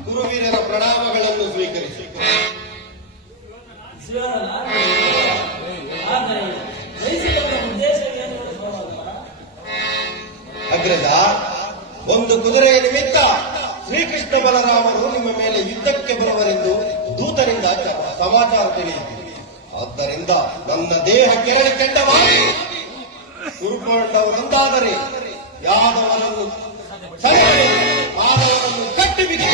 ಗುರುವೀರರ ಪ್ರಣಾಮಗಳನ್ನು ಸ್ವೀಕರಿಸಿ. ಅಗ್ರಜ, ಒಂದು ಕುದುರೆಯ ನಿಮಿತ್ತ ಶ್ರೀಕೃಷ್ಣ ಬಲರಾಮರು ನಿಮ್ಮ ಮೇಲೆ ಯುದ್ಧಕ್ಕೆ ಬರುವರೆಂದು ದೂತರಿಂದ ಸಮಾಚಾರ ತಿಳಿಯಿತು. ಆದ್ದರಿಂದ ನನ್ನ ದೇಹ ಕೆರಳಿ ಕೆಂಡವಾಗಿ ಕುರುಕೊಂಡವರೊಂದಾದರೆ ಯಾದವರನ್ನು ಮಾಧವರನ್ನು ಕಟ್ಟಿ ಬಿಗಿ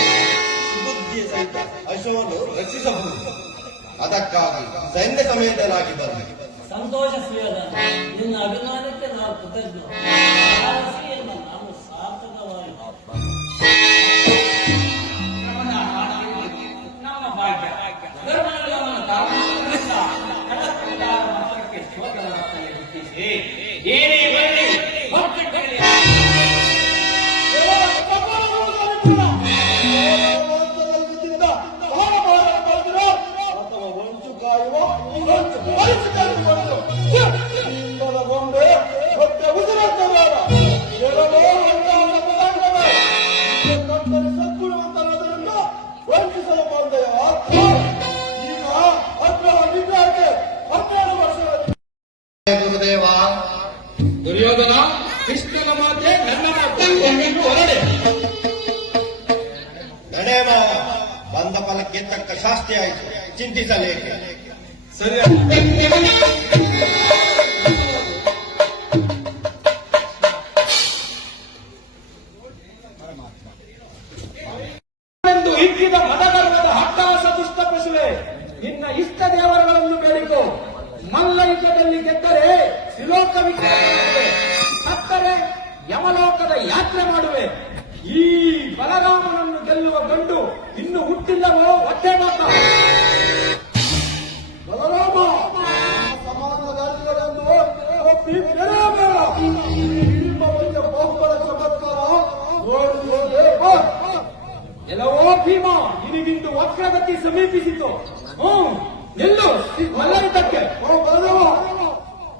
ಸುಬುದ್ಧಿಯ ಸಹಿತ ಅಶ್ವವನ್ನು ರಕ್ಷಿಸಬಹುದು. ಅದಕ್ಕಾಗಿ ಸೈನ್ಯ ಸಮೇತನಾಗಿ ಬರಲಿ. ಸಂತೋಷ ಶ್ರೀಯದ ನಿನ್ನ ಅಭಿಮಾನಕ್ಕೆ ನಾವು ಕೃತಜ್ಞ. ನಾವು ಸಾರ್ಥಕವಾಗಿ ನಮ್ಮ ಭಾಗ್ಯ ಏನೇ ಬರಲಿ ಭಕ್ತರಿಗೆ ಅಥವಾ ಹೊಂಚು ಕಾಯುವ ಹೊಂಚು ಗೊಂಬೆ ಮತ್ತೆ ಉಸಿರಂತ ಬೇಡ. ಮಾತೆ ನನ್ನ ಮಾತು. ನೀನು ಹೊರಡೆ. ನಡೆ ಮಾವ, ಬಂದ ಫಲಕ್ಕೆ ತಕ್ಕ ಶಾಸ್ತಿ ಆಯಿತು, ಚಿಂತಿಸಲೇಕೆ. ಸರಿ ಎಂದು ಇಕ್ಕಿದ ಮದಗರ್ವದ ಹಟ್ಟಾಸ ದುಷ್ಟ ಪಶುವೆ, ನಿನ್ನ ಇಷ್ಟ ದೇವರುಗಳನ್ನು ಬೇಡಿಕೋ. ಮಲ್ಲ ಯುದ್ಧದಲ್ಲಿ ಗೆದ್ದರೆ ತ್ರಿಲೋಕ ವಿಕ್ರಮ ಮಾಡುವೆ, ಸತ್ತರೆ ಯಮಲೋಕದ ಯಾತ್ರೆ ಮಾಡುವೆ. ಈ ಬಲರಾಮನನ್ನು ಗೆಲ್ಲುವ ಗಂಡು ಇನ್ನು ಹುಟ್ಟಿಲ್ಲವೋ ಒಟ್ಟೆ ಮಾತ. ಬಲರಾಮ ಸಮಾನಗಾರಿಗಳನ್ನು ಒಪ್ಪಿ ಬೆರೆಯಬೇಡ. ನಿಮ್ಮ ಮುಂದೆ ಬಹುಬಲ ಚಮತ್ಕಾರ ನೋಡುವುದೇ ಎಲ್ಲವೋ ಭೀಮ, ನಿನಗಿಂದು ವಕ್ರಗತಿ ಸಮೀಪಿಸಿತು. ಎಲ್ಲೋ ಮಲ್ಲಯುದ್ಧಕ್ಕೆ ಬಲರಾಮ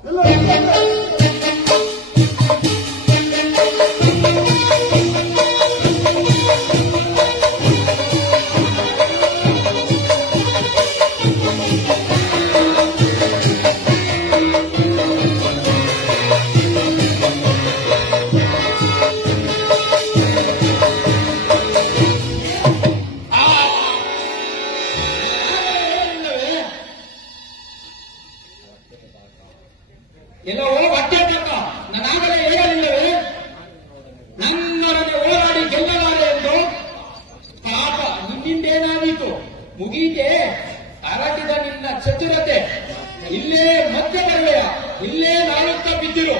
ಎಲ್ಲ ಎಲ್ಲವೋ ಹೊಟ್ಟೆ ತಕ್ಕ ನಾನಾಗಲೇ ಹೇಳಲಿಲ್ಲವೇ, ನನ್ನೊಡನೆ ಹೋರಾಡಿ ಗೆಲ್ಲಲಾರೆ ಎಂದು. ಪಾಪ, ನಿನ್ನಿಂದೇನಾದೀತು? ಮುಗೀತೆ ಹರಡಿದ ನಿನ್ನ ಚತುರತೆ. ಇಲ್ಲೇ ಮಧ್ಯ ಬರುವೆಯ, ಇಲ್ಲೇ ನಾಳುತ್ತಾ ಬಿದ್ದಿರು.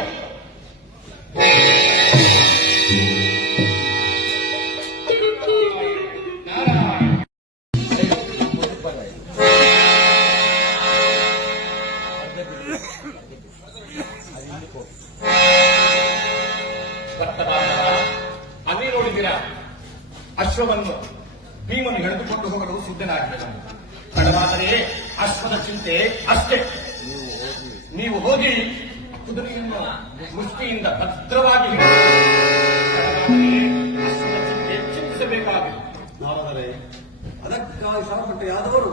ಅಲ್ಲಿ ನೋಡಿದ್ದೀರಾ, ಅಶ್ವವನ್ನು ಭೀಮನು ಎಳೆದುಕೊಂಡು ಹೋಗಲು ಸಿದ್ಧನಾಗಿದ್ದನು. ತಡವಾದರೆ ಅಶ್ವದ ಚಿಂತೆ ಅಷ್ಟೇ. ನೀವು ಹೋಗಿ ಕುದುರೆಯನ್ನು ಮುಷ್ಟಿಯಿಂದ ಭದ್ರವಾಗಿ ಹಿಡಿದು ಅಶ್ವದ ಚಿಂತೆ ಚಿಂತಿಸಬೇಕಾಗಿದೆ. ನಾವಾದರೆ ಅದಕ್ಕಾಗಿ ಶ್ರಮಪಟ್ಟ ಯಾದವರು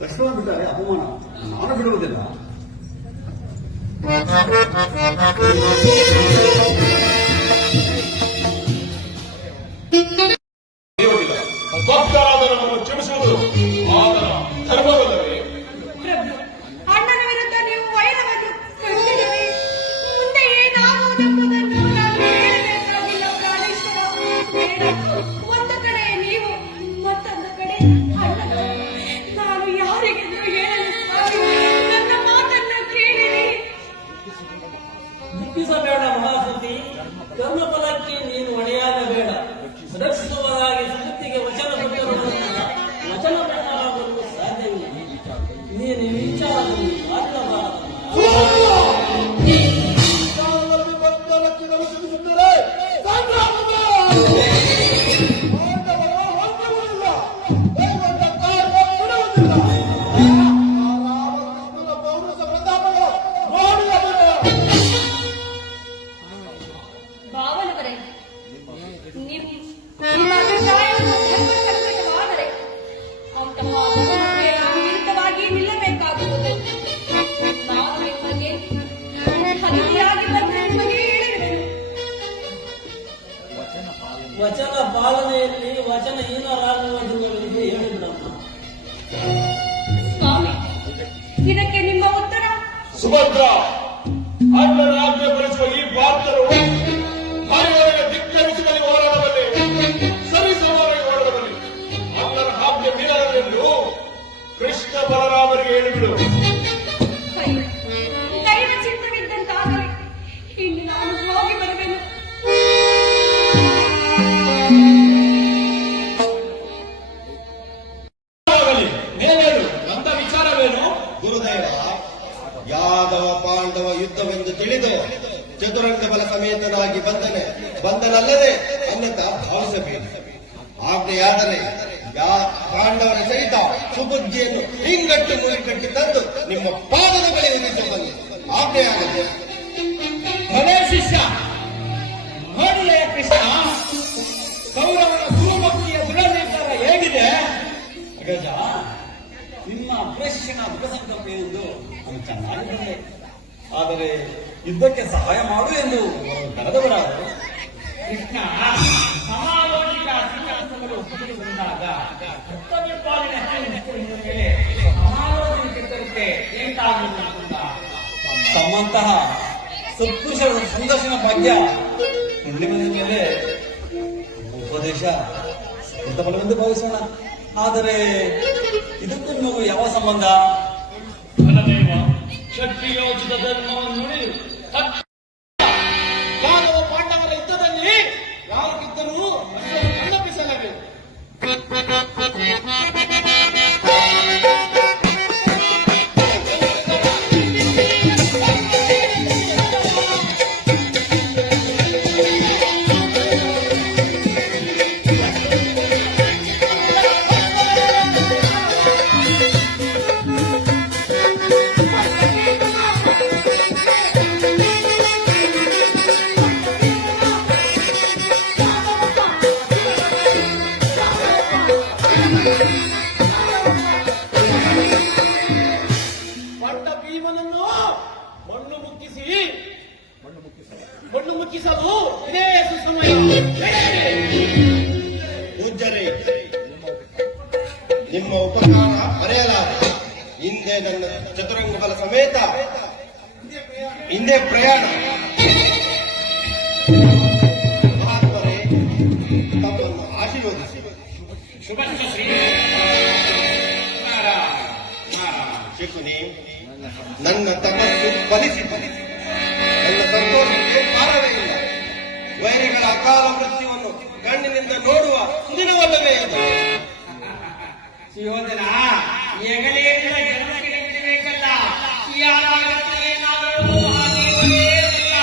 ಪ್ರಶ್ನೆ ಬಿಟ್ಟರೆ ಅಪಮಾನ, ನಾನು ಬಿಡುವುದಿಲ್ಲ. ಭಕ್ತರಾದರನ್ನು ಕ್ಷಮಿಸುವುದು ಆದರ ಧರ್ಮವಲ್ಲವೇ? ಪ್ರಭು, ಅಣ್ಣನ ವಿರುದ್ಧ ನೀವು ವೈರವನ್ನು ಕಂಡಿರುವೆ. ಮುಂದೆ ಏನಾಗುವುದೆಂಬುದನ್ನು ನಾನು ಹೇಳಬೇಕಾಗಿಲ್ಲ ಪ್ರಾಣೇಶ್ವರ. ಬೇಡ, ಒಂದು ಕಡೆ ನೀವು, ಮತ್ತೊಂದು ಕಡೆ ಅಣ್ಣ. ನಾನು ಯಾರಿಗೆಂದು ಹೇಳಲು ಸಾಧ್ಯ? ನನ್ನ ಮಾತನ್ನು ಕೇಳಿರಿ. ದುಃಖಿಸಬೇಡ ಮಹಾಸತಿ, ಕರ್ಮಫಲಕ್ಕೆ ನೀನು ಹೊಣೆಯಾಗಬೇಡ. ರಕ್ಷಿಸುವುದಾಗಿ ಸುಮತಿಗೆ ವಚನ ಕೊಟ್ಟರುವುದರಿಂದ ವಚನ ಪ್ರಕಾರವಾಗಲು ಸಾಧ್ಯವಿಲ್ಲ. ನೀನು ಈ ವಿಚಾರದಲ್ಲಿ ಭಾವನವರೇ, ನಿಮ್ಮ ಅಭಿಪ್ರಾಯವನ್ನು ಧರ್ಮ ಸಂಕಟವಾದರೆ ಅಂತಹ ಧರ್ಮಕ್ಕೆ ನಾನು ವಿರುದ್ಧವಾಗಿ ನಿಲ್ಲಬೇಕಾಗುತ್ತದೆ. ನಾನು ನಿಮಗೆ ಅತಿಥಿಯಾಗಿ ಬಂದರೆ ನಿಮಗೆ ಹೇಳಿರುವೆನು. ವಚನ ಪಾಲನೆಯಲ್ಲಿ ವಚನಹೀನರಾಗುವುದರಿಂದ ಹೇಳಿಬಿಡಮ್ಮ. ಸ್ವಾಮಿ, ಇದಕ್ಕೆ ನಿಮ್ಮ ಉತ್ತರ? ಸುಭದ್ರ, ಅಣ್ಣನ ಆಜ್ಞೆ ಬಳಿಸುವ ಈ ಪಾತ್ರರು ಮರೆಯವರಿಗೆ ಧಿಕ್ಕರಿಸಿದಲ್ಲಿ ಹೋರಾಡಬಲ್ಲಿ, ಸರಿ ಸಮಾನವಾಗಿ ಹೋರಾಡಬಲ್ಲಿ. ಅಣ್ಣನ ಆಜ್ಞೆ ಮೀರಲೆಂದು ಕೃಷ್ಣ ಬಲರಾಮರಿಗೆ ಹೇಳಿಬಿಡು. ದೈವ ಚಿತ್ತವಿದ್ದಂತಾದರೆ ಇನ್ನು ನಾನು ಹೋಗಿ ಬರುವೆನು. ನೀವೇನು, ನನ್ನ ವಿಚಾರವೇನು? ಗುರುದೇವ, ಯಾದವ ಪಾಂಡವ ಯುದ್ಧವೆಂದು ತಿಳಿದು ಚತುರಂಗ ಬಲ ಸಮೇತನಾಗಿ ಬಂದನಲ್ಲದೆ ಅನ್ಯತಾ ಭಾವಿಸಬೇಕು. ಆಜ್ಞೆಯಾದರೆ ಪಾಂಡವರ ಸಹಿತ ಸುಬುದ್ಧಿಯನ್ನು ಹಿಂಗಟ್ಟು ಮುರಿಕಟ್ಟಿ ತಂದು ನಿಮ್ಮ ಪಾದದ ಬಳಿ ಇರಿಸಬಲ್ಲೆ. ಆಜ್ಞೆಯಾಗದೆ. ಭಲೇ ಶಿಷ್ಯ, ನೋಡಿಯೇ ಕೃಷ್ಣ, ಕೌರವನ ಗುರುಭಕ್ತಿಯ ದೃಢ ನಿರ್ಧಾರ ಹೇಗಿದೆ? ಅಗಜ, ನಿಮ್ಮ ಪ್ರಶ್ನ ಮುಖಸಂಕಲ್ಪ ಎಂದು ಅದು ಚೆನ್ನಾಗಿ ಬಂದೆ. ಆದರೆ ಯುದ್ಧಕ್ಕೆ ಸಹಾಯ ಮಾಡು ಎಂದು ಕರೆದವರಾದರು. ಕೃಷ್ಣ ಸಮಾಲೋಚಿತ ಸಿಂಹಾಸನಗಳು ಒಪ್ಪಿಗೆ ಬಂದಾಗ ಕರ್ತವ್ಯ ಪಾಲನೆ ಮೇಲೆ ಸಮಾಲೋಚನೆ ಕೆಟ್ಟರುತ್ತೆ ಎಂತಾಗಲಿಲ್ಲ ಅಂತ ತಮ್ಮಂತಹ ಸತ್ಪುರುಷರ ಸಂದರ್ಶನ ಭಾಗ್ಯ ಇಲ್ಲಿ ಬಂದ ಮೇಲೆ ಉಪದೇಶ ಫಲವೆಂದು ಭಾವಿಸೋಣ. ಆದರೆ ಇದಕ್ಕೂ ನಮಗೂ ಯಾವ ಸಂಬಂಧ? ಫಲದೇವ ಕ್ಷತ್ರಿಯೋಚಿತ ಧರ್ಮವನ್ನು ನುಡಿದು ಯಾದವ ಪಾಂಡವರ ಯುದ್ಧದಲ್ಲಿ ಯಾರು ಗೆದ್ದರೂ ಖಂಡಪಿಸಲೇಬೇಕು. ಪಂಡ ಭೀಮನನ್ನು ಮಣ್ಣು ಮುಕ್ಕಿಸಲು ಇದೇ ಸುಸಮಯ. ಪೂಜ್ಯರೇ, ನಿಮ್ಮ ಉಪಕಾರ ಮರೆಯಲಾರೆ. ಹಿಂದೆ ನನ್ನ ಚತುರಂಗ ಬಲ ಸಮೇತ ಹಿಂದೆ ಪ್ರಯಾಣ. ಮಹಾತ್ಮರೇ, ತಮ್ಮನ್ನು ಆಶೀರ್ವದಿಸಿ. ಶಕುನಿ, ನನ್ನ ತಪಸ್ಸು ಫಲಿಸಿತು. ನನ್ನ ಸಂತೋಷಕ್ಕೆ ಪಾರವೇ ಇಲ್ಲ. ವೈರಿಗಳ ಅಕಾಲ ಮೃತ್ಯುವನ್ನು ಕಣ್ಣಿನಿಂದ ನೋಡುವ ದಿನವಲ್ಲವೇ ಅದು. ಸುಯೋಧನ ಹೆಗಲಿಯಿಂದ ಜನ್ಮಕ್ಕೆ ಬಿಡಬೇಕಲ್ಲ. ಯಾರಾಗುತ್ತದೆ ಏನಾದರೂ ಮಹಾದೇವನೇ ಇಲ್ಲ.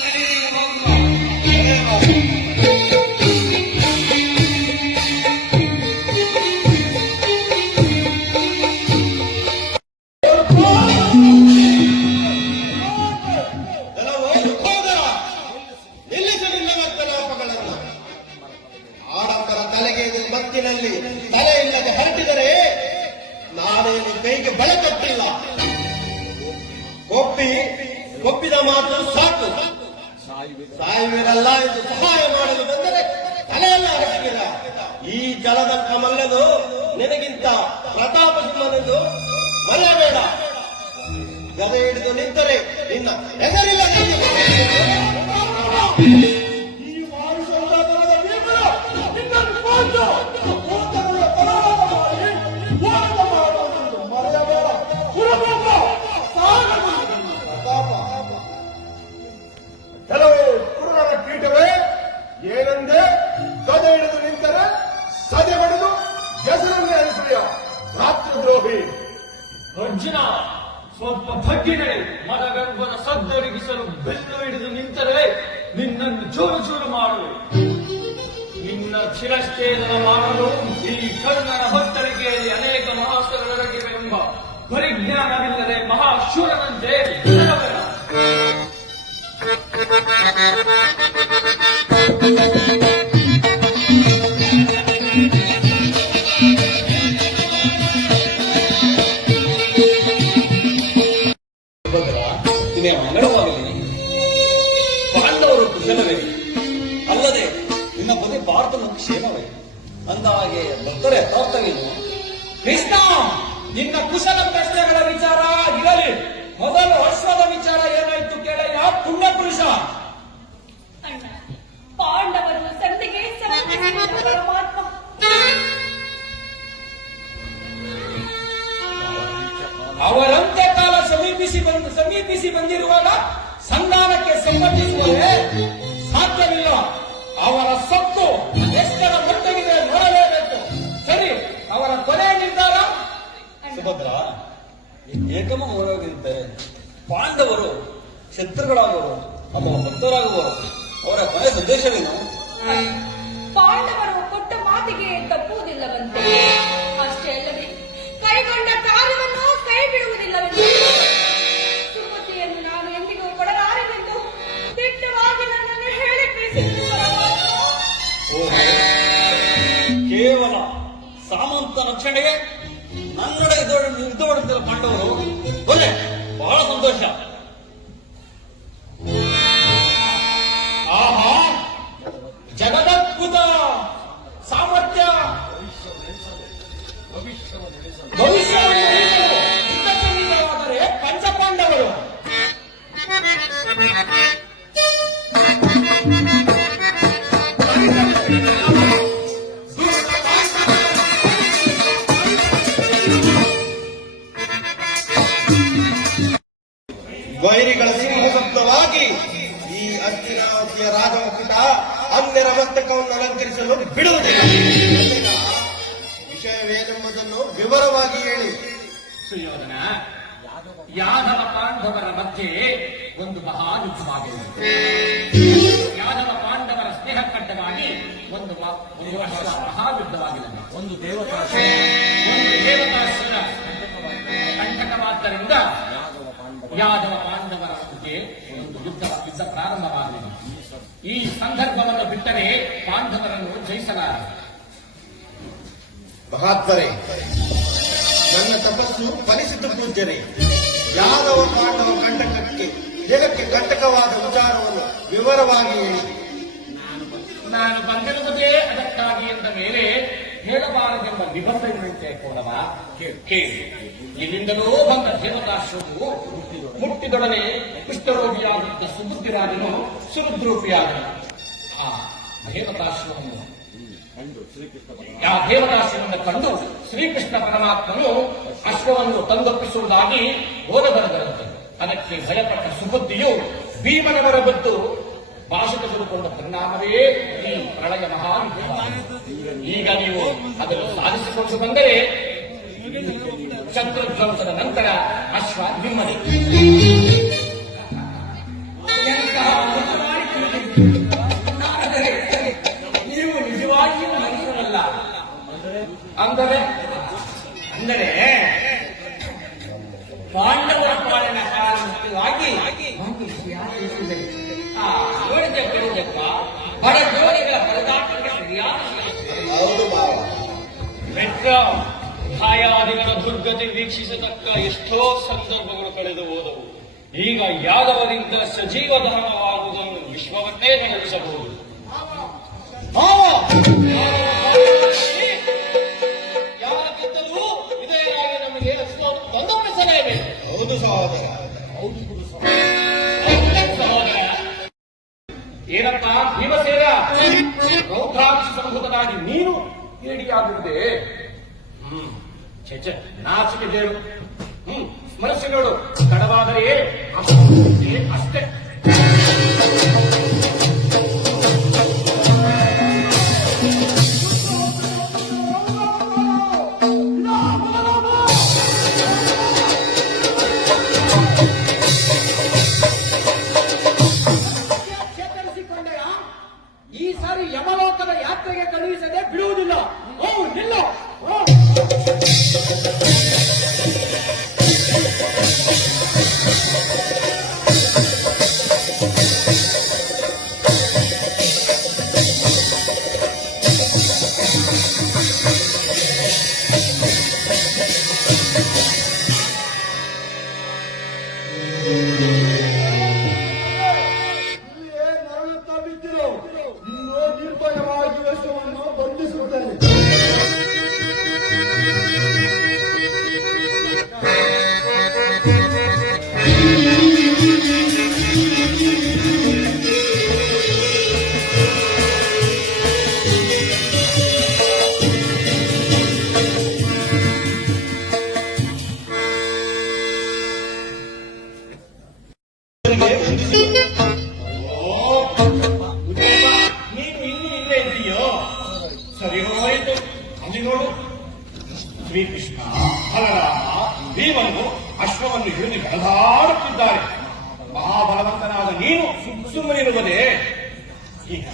ನಡೀರಿ ಹೋಗುವ. ಕೆಲವು ಸಹೋದರ, ನಿಲ್ಲಿಸಲಿಲ್ಲ ಮತ್ತಲಾಪಗಳನ್ನು. ಆಡಂಬರ ತಲೆಗೆ ಮತ್ತಿನಲ್ಲಿ ತಲೆ ಇಲ್ಲದೆ ಹರಟಿದರೆ ನಾನೇನು ಕೈಗೆ ಬಳೆ ಕೊಟ್ಟಿಲ್ಲ. ಒಪ್ಪಿದ ಮಾತು ಸಾಕು. ಸಾಯುವಿರಲ್ಲ ಎಂದು ಸಹಾಯ ಮಾಡಲು ಬಂದರೆ ತಲೆಯಲ್ಲ ಹರಟಿಲ್ಲ. ಈ ಜಲದಂತ ಮಲ್ಲನು ನಿನಗಿಂತ ಪ್ರತಾಪ ಸಿಂಹನೆಂದು ಮರೆಯಬೇಡ. ಗದೆ ಹಿಡಿದು ನಿಂತರೆ ನಿನ್ನ ಹೆಸರಿಲ್ಲ. ಈ ವಾಯುಸೌದಾಗರದ ಭೀಮನು ನಿನ್ನನ್ನು ಕೊಂದು ಭೂತಗಳ ಪರಾಭವ ಮಾಡಿ ಹೋರಾಟ ಮಾಡುವುದೆಂದು ಮರೆಯಬೇಡ. ಕುರುಬಾಬು, ಸಾಗಬಹುದು ಪ್ರತಾಪ. ಕೆಲವೇ ಕುರುಡರ ಕೀಟವೇ, ಏನೆಂದೇ ಗದೆ ಹಿಡಿದು ನಿಂತರೆ ಸದೆ ಬಡಿದು ಹೆಸರನ್ನೇ ಅನಿಸುವ ರಾಷ್ಟ್ರದ್ರೋಹಿ. ಅರ್ಜುನ, ಸ್ವಲ್ಪ ಭಗ್ಗಿನಡೆ ಮದಗರ್ಭನ ಸದ್ದೊಡಗಿಸಲು ಬೆನ್ನು ಹಿಡಿದು ನಿಂತರೆ ನಿನ್ನನ್ನು ಚೂರು ಚೂರು ಮಾಡುವೆ. ನಿನ್ನ ಶಿರಶ್ಛೇದನ ಮಾಡಲು ಈ ಕರ್ಣನ ಹೊತ್ತಳಿಕೆಯಲ್ಲಿ ಅನೇಕ ಮಹಾಸ್ತ್ರಗಳಿವೆ ಪರಿಜ್ಞಾನವಿಲ್ಲದೆ ಮಹಾಶೂರನಂತೆ ಬಿಡಬೇಡ. ನಿನ್ನೆ ಮಂಗಳವಾಗಲಿ. ಪಾಂಡವರು ಕುಶಲವೇ, ಅಲ್ಲದೆ ನಿನ್ನ ಬದಿ ಭಾರತದ ಕ್ಷೇಮವೇ. ಅಂದ ಹಾಗೆ ಭಕ್ತರೇ ಯಥಾರ್ಥವೇನು? ಕೃಷ್ಣ, ನಿನ್ನ ಕುಶಲ ಪ್ರಶ್ನೆಗಳ ವಿಚಾರ ಇರಲಿ. ಮೊದಲು ಅಶ್ವದ ವಿಚಾರ ಏನಾಯ್ತು ಕೇಳಯ್ಯ ಪುಣ್ಯ ಪುರುಷ. ಅಣ್ಣ, ಪಾಂಡವರು ಸಂಧಿಗೆ ಸಮರ್ಪಿಸಿದ ಪರಮಾತ್ಮ ಅವರಂತ್ಯಕಾಲ ಸಮೀಪಿಸಿ ಬಂದಿರುವಾಗ ಸಂಧಾನಕ್ಕೆ ಸಂಬಂಧಿಸುವರೆ ಸಾಧ್ಯವಿಲ್ಲ. ಅವರ ಸತ್ತು ಎಷ್ಟರ ಮಟ್ಟಿಗಿದೆ ನೋಡಲೇಬೇಕು. ಸರಿ, ಅವರ ಕೊನೆ ನಿರ್ಧಾರ. ಸುಭದ್ರ, ಏಕಮ ಹೋರಾಗಿರುತ್ತೆ. ಪಾಂಡವರು ಶತ್ರುಗಳಾಗುವರು ಅಥವಾ ಭಕ್ತರಾಗುವರು. ಅವರ ಕೊನೆ ಸಂದೇಶವೇನು? ಪಾಂಡವರು ಕೊಟ್ಟ ಮಾತಿಗೆ ತಪ್ಪುವುದಿಲ್ಲವಂತೆ. ಅಷ್ಟೇ ಅಲ್ಲದೆ ಕೈಗೊಂಡ ಕಾರ್ಯವನ್ನು ಕೈ ಬಿಡುವುದಿಲ್ಲವೆಂದು. ಸುಮತಿಯನ್ನು ನಾನು ಎಂದಿಗೂ ಕೊಡಲಾರೆನೆಂದು ದಿಟ್ಟವಾಗಿ ನನ್ನನ್ನು ಹೇಳಿ ಕಳಿಸಿದರು ಪರಮಾತ್ಮ. ಕೇವಲ ಸಾಮಂತ ರಕ್ಷಣೆಗೆ ನನ್ನಡೆ ಯುದ್ಧ ಮಾಡುತ್ತಿರುವ ಪಾಂಡವರು ಬಹಳ ಸಂತೋಷ. ಅನ್ಯರ ಮಸ್ತಕವನ್ನು ಅಲಂಕರಿಸಲು ಬಿಡುವುದಿಲ್ಲ. ವಿಷಯವೇನೆಂಬುದನ್ನು ವಿವರವಾಗಿ ಹೇಳಿ. ಸುಯೋಧನ, ಯಾದವ ಪಾಂಡವರ ಮಧ್ಯೆ ಒಂದು ಮಹಾಯುದ್ಧವಾಗಿದೆ. ಯಾದವ ಪಾಂಡವರ ಸ್ನೇಹಕಡ್ಡವಾಗಿ ಒಂದು ಮಹಾಯುದ್ಧವಾಗಿದೆ. ಒಂದು ದೇವತಾಸುರ ಕಂಟಕವಾದ್ದರಿಂದ ಯಾದವ ಪಾಂಡವರ ಮಧ್ಯೆ ಒಂದು ಯುದ್ಧ ಪ್ರಾರಂಭವಾಗಲಿದೆ. ಈ ಸಂದರ್ಭವನ್ನು ಬಿಟ್ಟರೆ ಪಾಂಡವರನ್ನು ಜಯಿಸಲಾರೆ. ಮಹಾತ್ಮರೇ, ನನ್ನ ತಪಸ್ಸು ಫಲಿಸಿತು ಪೂಜ್ಯರೇ. ಯಾದವ ಪಾಂಡವ ಕಂಟಕಕ್ಕೆ ಜಗಕ್ಕೆ ಕಂಟಕವಾದ ವಿಚಾರವನ್ನು ವಿವರವಾಗಿ ಹೇಳಿ. ನಾನು ಬಂದಿರುವುದೇ ಅದಕ್ಕಾಗಿ ಎಂದ ಮೇಲೆ ಹೇಳಬಾರದೆಂಬ ನಿಬಂಧನೆಯಂತೆ ಕೊಡವ ಕೇಳಿ. ಇಲ್ಲಿಂದಲೂ ಬಂದ ದೇವತಾಶ್ವವು ಮುಟ್ಟಿದೊಡನೆ ಕುಷ್ಠರೋಗಿಯಾಗಿದ್ದ ಸುಬುದ್ಧಿರಾಜನು ಸುರುದ್ರೂಪಿಯಾದನು. ಆ ದೇವತಾಶ್ವವನ್ನು ಕಂಡು ಶ್ರೀಕೃಷ್ಣ ಪರಮಾತ್ಮನು ಅಶ್ವವನ್ನು ತಂದೊಪ್ಪಿಸುವುದಾಗಿ ಬೋಧ ಬರೆದರಂತೆ. ಅದಕ್ಕೆ ಭಯಪಟ್ಟ ಸುಬುದ್ಧಿಯು ಭೀಮನವರ ಬದ್ದು ಭಾಷೆ ತೆಗೆದುಕೊಂಡ ಪರಿಣಾಮವೇ ಈ ಪ್ರಳಯ ಮಹಾಯುದ್ಧ. ಈಗ ನೀವು ಅದನ್ನು ಸಾಧಿಸಿಕೊಂಡು ಬಂದರೆ ಶತ್ರುಧ್ವಂಸದ ನಂತರ ಅಶ್ವ ನಿಮ್ಮದೇ. ನೀವು ನಿಜವಾಗಿಯೂ ಮನುಷ್ಯರಲ್ಲ. ಅಂದರೆ ಪಾಂಡವರ ಪಾಲನ ಕಾಲ ಮುಖ್ಯವಾಗಿ ನೋಡಿದ್ದಪ್ಪ ಬಡ ಜೋಡಿಗಳ ಪರದಾಟಕ್ಕೆ ಸರಿಯಾದ ಹೌದು ಭಾವ. ಮೆಟ್ಟ ಛಾಯಾದಿಗಳ ದುರ್ಗತಿ ವೀಕ್ಷಿಸತಕ್ಕ ಎಷ್ಟೋ ಸಂದರ್ಭಗಳು ಕಳೆದು ಹೋದವು. ಈಗ ಯಾದವರಿಂದ ಸಜೀವ ದಹನವಾಗುವುದನ್ನು ವಿಶ್ವವನ್ನೇ ನಡೆಸಬಹುದು. ಯಾವಾಗಿದ್ದಲೂ ಇದೆಯಾಗಿ ನಮಗೆ ಅಶ್ವವನ್ನು ತಂದೊಪ್ಪಿಸಲೇಬೇಕು. ಹೌದು ಸಹೋದರ. ಸಹೋದರ, ಏನಪ್ಪ ಭೀಮಸೇನ, ರೌದ್ರಾಕ್ಷಿ ಸಂಭೂತನಾಗಿ ನೀನು ಏಡಿಯಾಗಿರುವುದೇ? ಛೆ ನಾಚಿಕೆ ದೇವರು. ಸ್ಮರಿಸಿ ನೋಡು, ತಡವಾದರೆ ಅಷ್ಟೇ. ಈ ಸಾರಿ ಯಮಲೋಕದ ಯಾತ್ರೆಗೆ ಕಳುಹಿಸದೆ ಬಿಡುವುದಿಲ್ಲ. ನಿಲ್ಲ. ನರಳುತ್ತಾ ಬಿದ್ದಿರೋ ಇನ್ನು ನಿರ್ಭಯವಾಗಿ ಅಶ್ವವನ್ನು ಬಂಧಿಸುತ್ತೇನೆ. ನೀನು ಇನ್ನೂ ಇಲ್ಲೇ ಇದೆಯೋ? ಸರಿ ಹೋಯಿತು. ಅಲ್ಲಿ ನೋಡು, ಶ್ರೀಕೃಷ್ಣ, ಬಲರಾಮ, ಭೀಮನು ಅಶ್ವವನ್ನು ಹಿಡಿದು ಬೆಳೆದಾಡುತ್ತಿದ್ದಾರೆ. ಮಹಾಬಲವಂತನಾದ ನೀನು ಸುಮ್ಮನಿರುವುದೇ? ಈಗ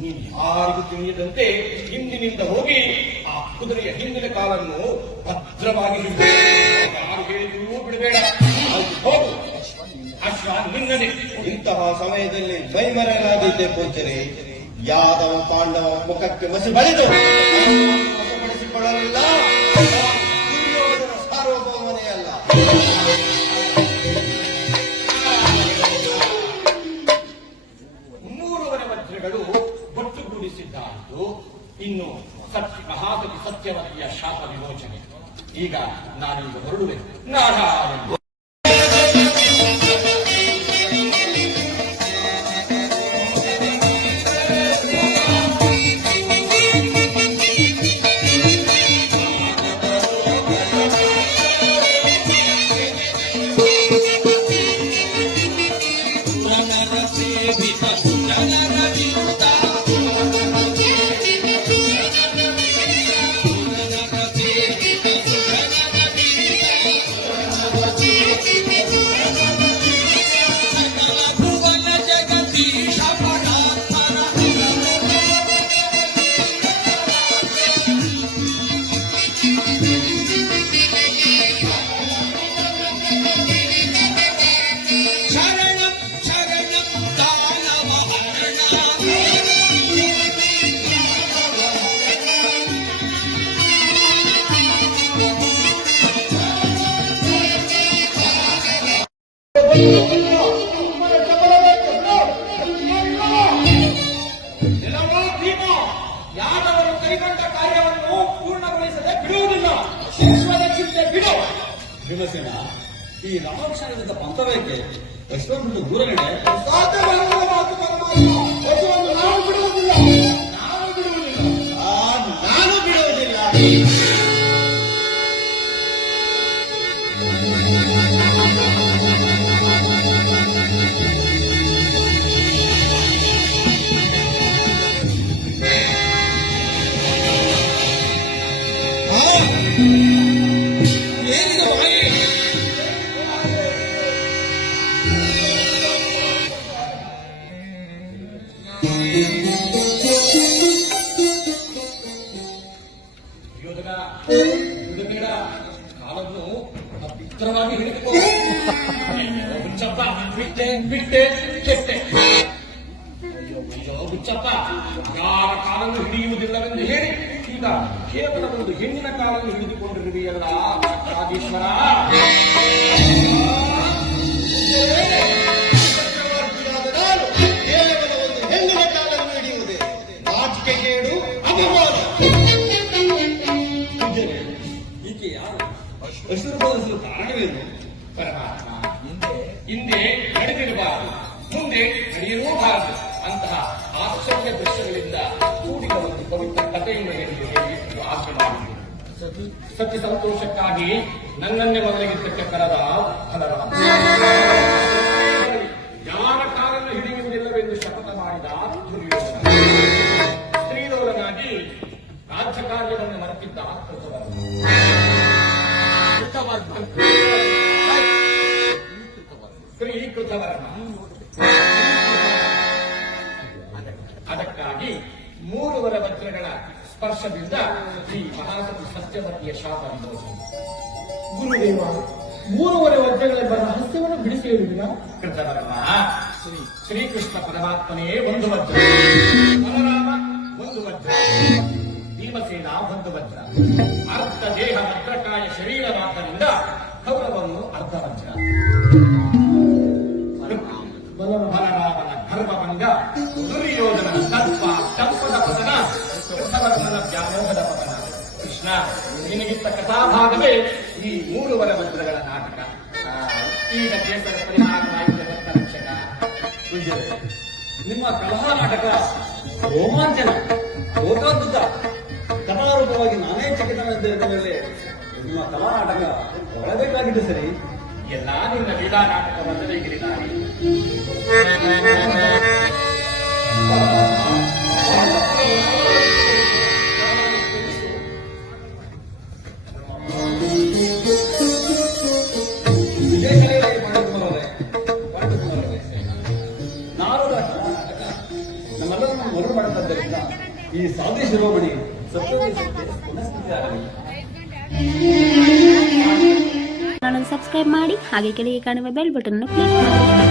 ನೀನು ಯಾರಿಗೂ ತಿಳಿಯದಂತೆ ಹಿಂದಿನಿಂದ ಹೋಗಿ ಆ ಕುದುರೆಯ ಹಿಂದಿನ ಕಾಲನ್ನು ಭದ್ರವಾಗಿ ಹಿಡಿದು ಯಾರು ಹೇಳಿದ್ರೂ ಬಿಡಬೇಡ. ಹೋಗು, ಅಶ್ವ ನಿನ್ನದೇ. ಇಂತಹ ಸಮಯದಲ್ಲಿ ಮೈಮರೆಯಾದಿದ್ದೆ ಪೂಜ್ಯರೇ. ಯಾದವ ಪಾಂಡವ ಮುಖಕ್ಕೆ ಮಸಿ ಬಳಿದು ವಶಪಡಿಸಿಕೊಳ್ಳಲಿಲ್ಲ. ದುರ್ಯೋಧನ ಸಾರ್ವಭೌಮನೇ ಅಲ್ಲ. 300 ವಜ್ರಗಳು ಒಟ್ಟುಗೂಡಿಸಿದ್ದಾಯಿತು. ಇನ್ನು ಮಹಾಸತಿ ಸತ್ಯವತಿಯ ಶಾಪ ವಿಮೋಚನೆ. ಈಗ ನಾನೀಗ ಹೊರಡುವೆ. ನಾರಾಯಣ. ಜನರ ಸೇವಿತ ಜನರ ವಿರುದ್ಧ ಯಾದವರು ಕೈಗೊಂಡ ಕಾರ್ಯವನ್ನು ಪೂರ್ಣಗೊಳಿಸದೆ ಬಿಡುವುದಿಲ್ಲ. ಶಿಕ್ಷಣದ ಚಿಂತೆ ಬಿಡು. ಭೀಮಸೇನ, ಈ ರಾಮಕೃಷ್ಣನಿಂದ ಪಂಥವೇಕೆ ಎಷ್ಟೊಂದು ದೂರ ನಡೆ. ಸಾಧ್ಯವಾಗುವ ಮಾತು ಪರಮಾತ್ಮ. ವಚನವನ್ನು ನಾವು ಬಿಡುವುದಿಲ್ಲ. ನಾನು ಬಿಡುವುದಿಲ್ಲ. ಯೋಧನ ಯುಧಬೇಡ, ಕಾಲನ್ನು ಪವಿತ್ರವಾಗಿ ಹಿಡಿದುಕೋ. ಹುಚ್ಚಪ್ಪ, ಬಿಟ್ಟೆ ಬಿಟ್ಟೆ ಕೆಟ್ಟೆ. ಅಯ್ಯೋ ಹುಚ್ಚಪ್ಪ, ಯಾರ ಕಾಲನ್ನು ಹಿಡಿಯುವುದಿಲ್ಲವೆಂದು ಹೇಳಿ ಈಗ ಕೇವಲ ಒಂದು ಹೆಣ್ಣಿನ ಕಾಲನ್ನು ಹಿಡಿದುಕೊಂಡಿರುವೆಯಲ್ಲ ರಾಜೇಶ್ವರ. ಚಕ್ರವರ್ತಿಯಾದ ನಾನು ಕೇವಲ ಒಂದು ಹೆಣ್ಣಿನ ಕಾಲನ್ನು ಹಿಡಿಯುವುದೇ ನಾಚಿಕೆ ಕೇಡು, ಅಪಮಾನ. ಈಕೆ ಯಾರು? ಅಶ್ವರು ಬೋಧಿಸಲು ಕಾರಣವೇನು? ಪರಮಾತ್ಮ, ಹಿಂದೆ ನಡೆದಿರಬಾರದು, ಮುಂದೆ ನಡೆಯಲೂಬಾರದು ಅಂತಹ ಆಶ್ಚರ್ಯ ದೃಶ್ಯಗಳಿಂದ ಕೂಡಿದ ಒಂದು ಪವಿತ್ರ ಕಥೆಯನ್ನು ಹೇಳಿ ಆಸೆ ಮಾಡಿದೆ. ಸತ್ಯ ಸಂತೋಷಕ್ಕಾಗಿ ನನ್ನನ್ನೇ ಮೊದಲಿಗಿದ್ದಕ್ಕೆ ಕರೆದ ಫಲರಾಮ. ಯಾರ ಕಾಲನ್ನು ಹಿಡಿಯುವುದಿಲ್ಲವೆಂದು ಶಪಥ ಮಾಡಿದ ದುರ್ಯೋಧನ. ಸ್ತ್ರೀಲೋಲನಾಗಿ ರಾಜ್ಯ ಕಾರ್ಯವನ್ನು ಮರೆತಿದ್ದ ಕೃತವರ್ಣ. ಅದಕ್ಕಾಗಿ 3 ವಜ್ರಗಳ ಸ್ಪರ್ಶದಿಂದ ಈ ಮಹಾಸತಿ ಸತ್ಯವತಿಯ ಶಾಪ ವಿಮೋಚನೆ. ಗುರುದೇವ, 3 ವಜ್ರಗಳೆಂಬ ರಹಸ್ಯವನ್ನು ಬಿಡಿಸಿ ಹೇಳುವುದಿಲ್ಲ. ಕೃತವರ್ಣ, ಶ್ರೀಕೃಷ್ಣ ಪರಮಾತ್ಮನೇ ಒಂದು ವಜ್ರ, ಬಲರಾಮ ಒಂದು ವಜ್ರ, ಭೀಮಸೇನ ಒಂದು ವಜ್ರ. ಅರ್ಧ ದೇಹ ವಜ್ರಕಾಯ ಶರೀರವಾದ್ದರಿಂದ ಕೌರವನ್ನು ಅರ್ಧ ವಜ್ರ. ಬಲರಾಮನ ಗರ್ಭಭಂಗ, ದುರ್ಯೋಧನನ ಸರ್ಪ ಟಪ್ಪದ ಪತನ, ಕೃತವರ್ಣನ ವ್ಯಾಮೋಹದ ಪತನ. ಕೃಷ್ಣ, ನಿನಗಿತ್ತ ಕಥಾಭಾಗವೇ ಈ 3 ವಜ್ರಗಳ ನಾಟಕ. ಈಗ ದೇಶದ ಪರಿಹಾರವಾಯಿತ ರಕ್ಷಕ. ನಿಮ್ಮ ಕಲಹ ನಾಟಕ ರೋಮಾಂಚನ, ಲೋಕಾದ್ಭುತ. ಕಥಾರೂಪವಾಗಿ ನಾನೇ ಚಕಿತನೆಂದ ಮೇಲೆ ನಿಮ್ಮ ಕಲಾ ನಾಟಕ ಹೊರಬೇಕಾಗಿದ್ದು ಸರಿ. ಎಲ್ಲ ನಿನ್ನ ಲೀಲಾ ನಾಟಕ ಬಂದರೆ ಗಿರಿದಾರಿ. ನಮ್ಮೆಲ್ಲರನ್ನು ಮರು ಮಾಡುತ್ತಿದ್ದರಿಂದ ಈ ಸಾಧಿ ಶಿರೋಮಣಿ ಸತ್ಯವೇಶಕ್ಕೆ ಪುನಃಸ್ಥಿತಿ ಆಗಲಿ. ಚಾನಲ್ ಸಬ್ಸ್ಕ್ರೈಬ್ ಮಾಡಿ, ಹಾಗೆ ಕೆಳಗೆ ಕಾಣುವ ಬೆಲ್ ಬಟನ್ ಕ್ಲಿಕ್ ಮಾಡಿ.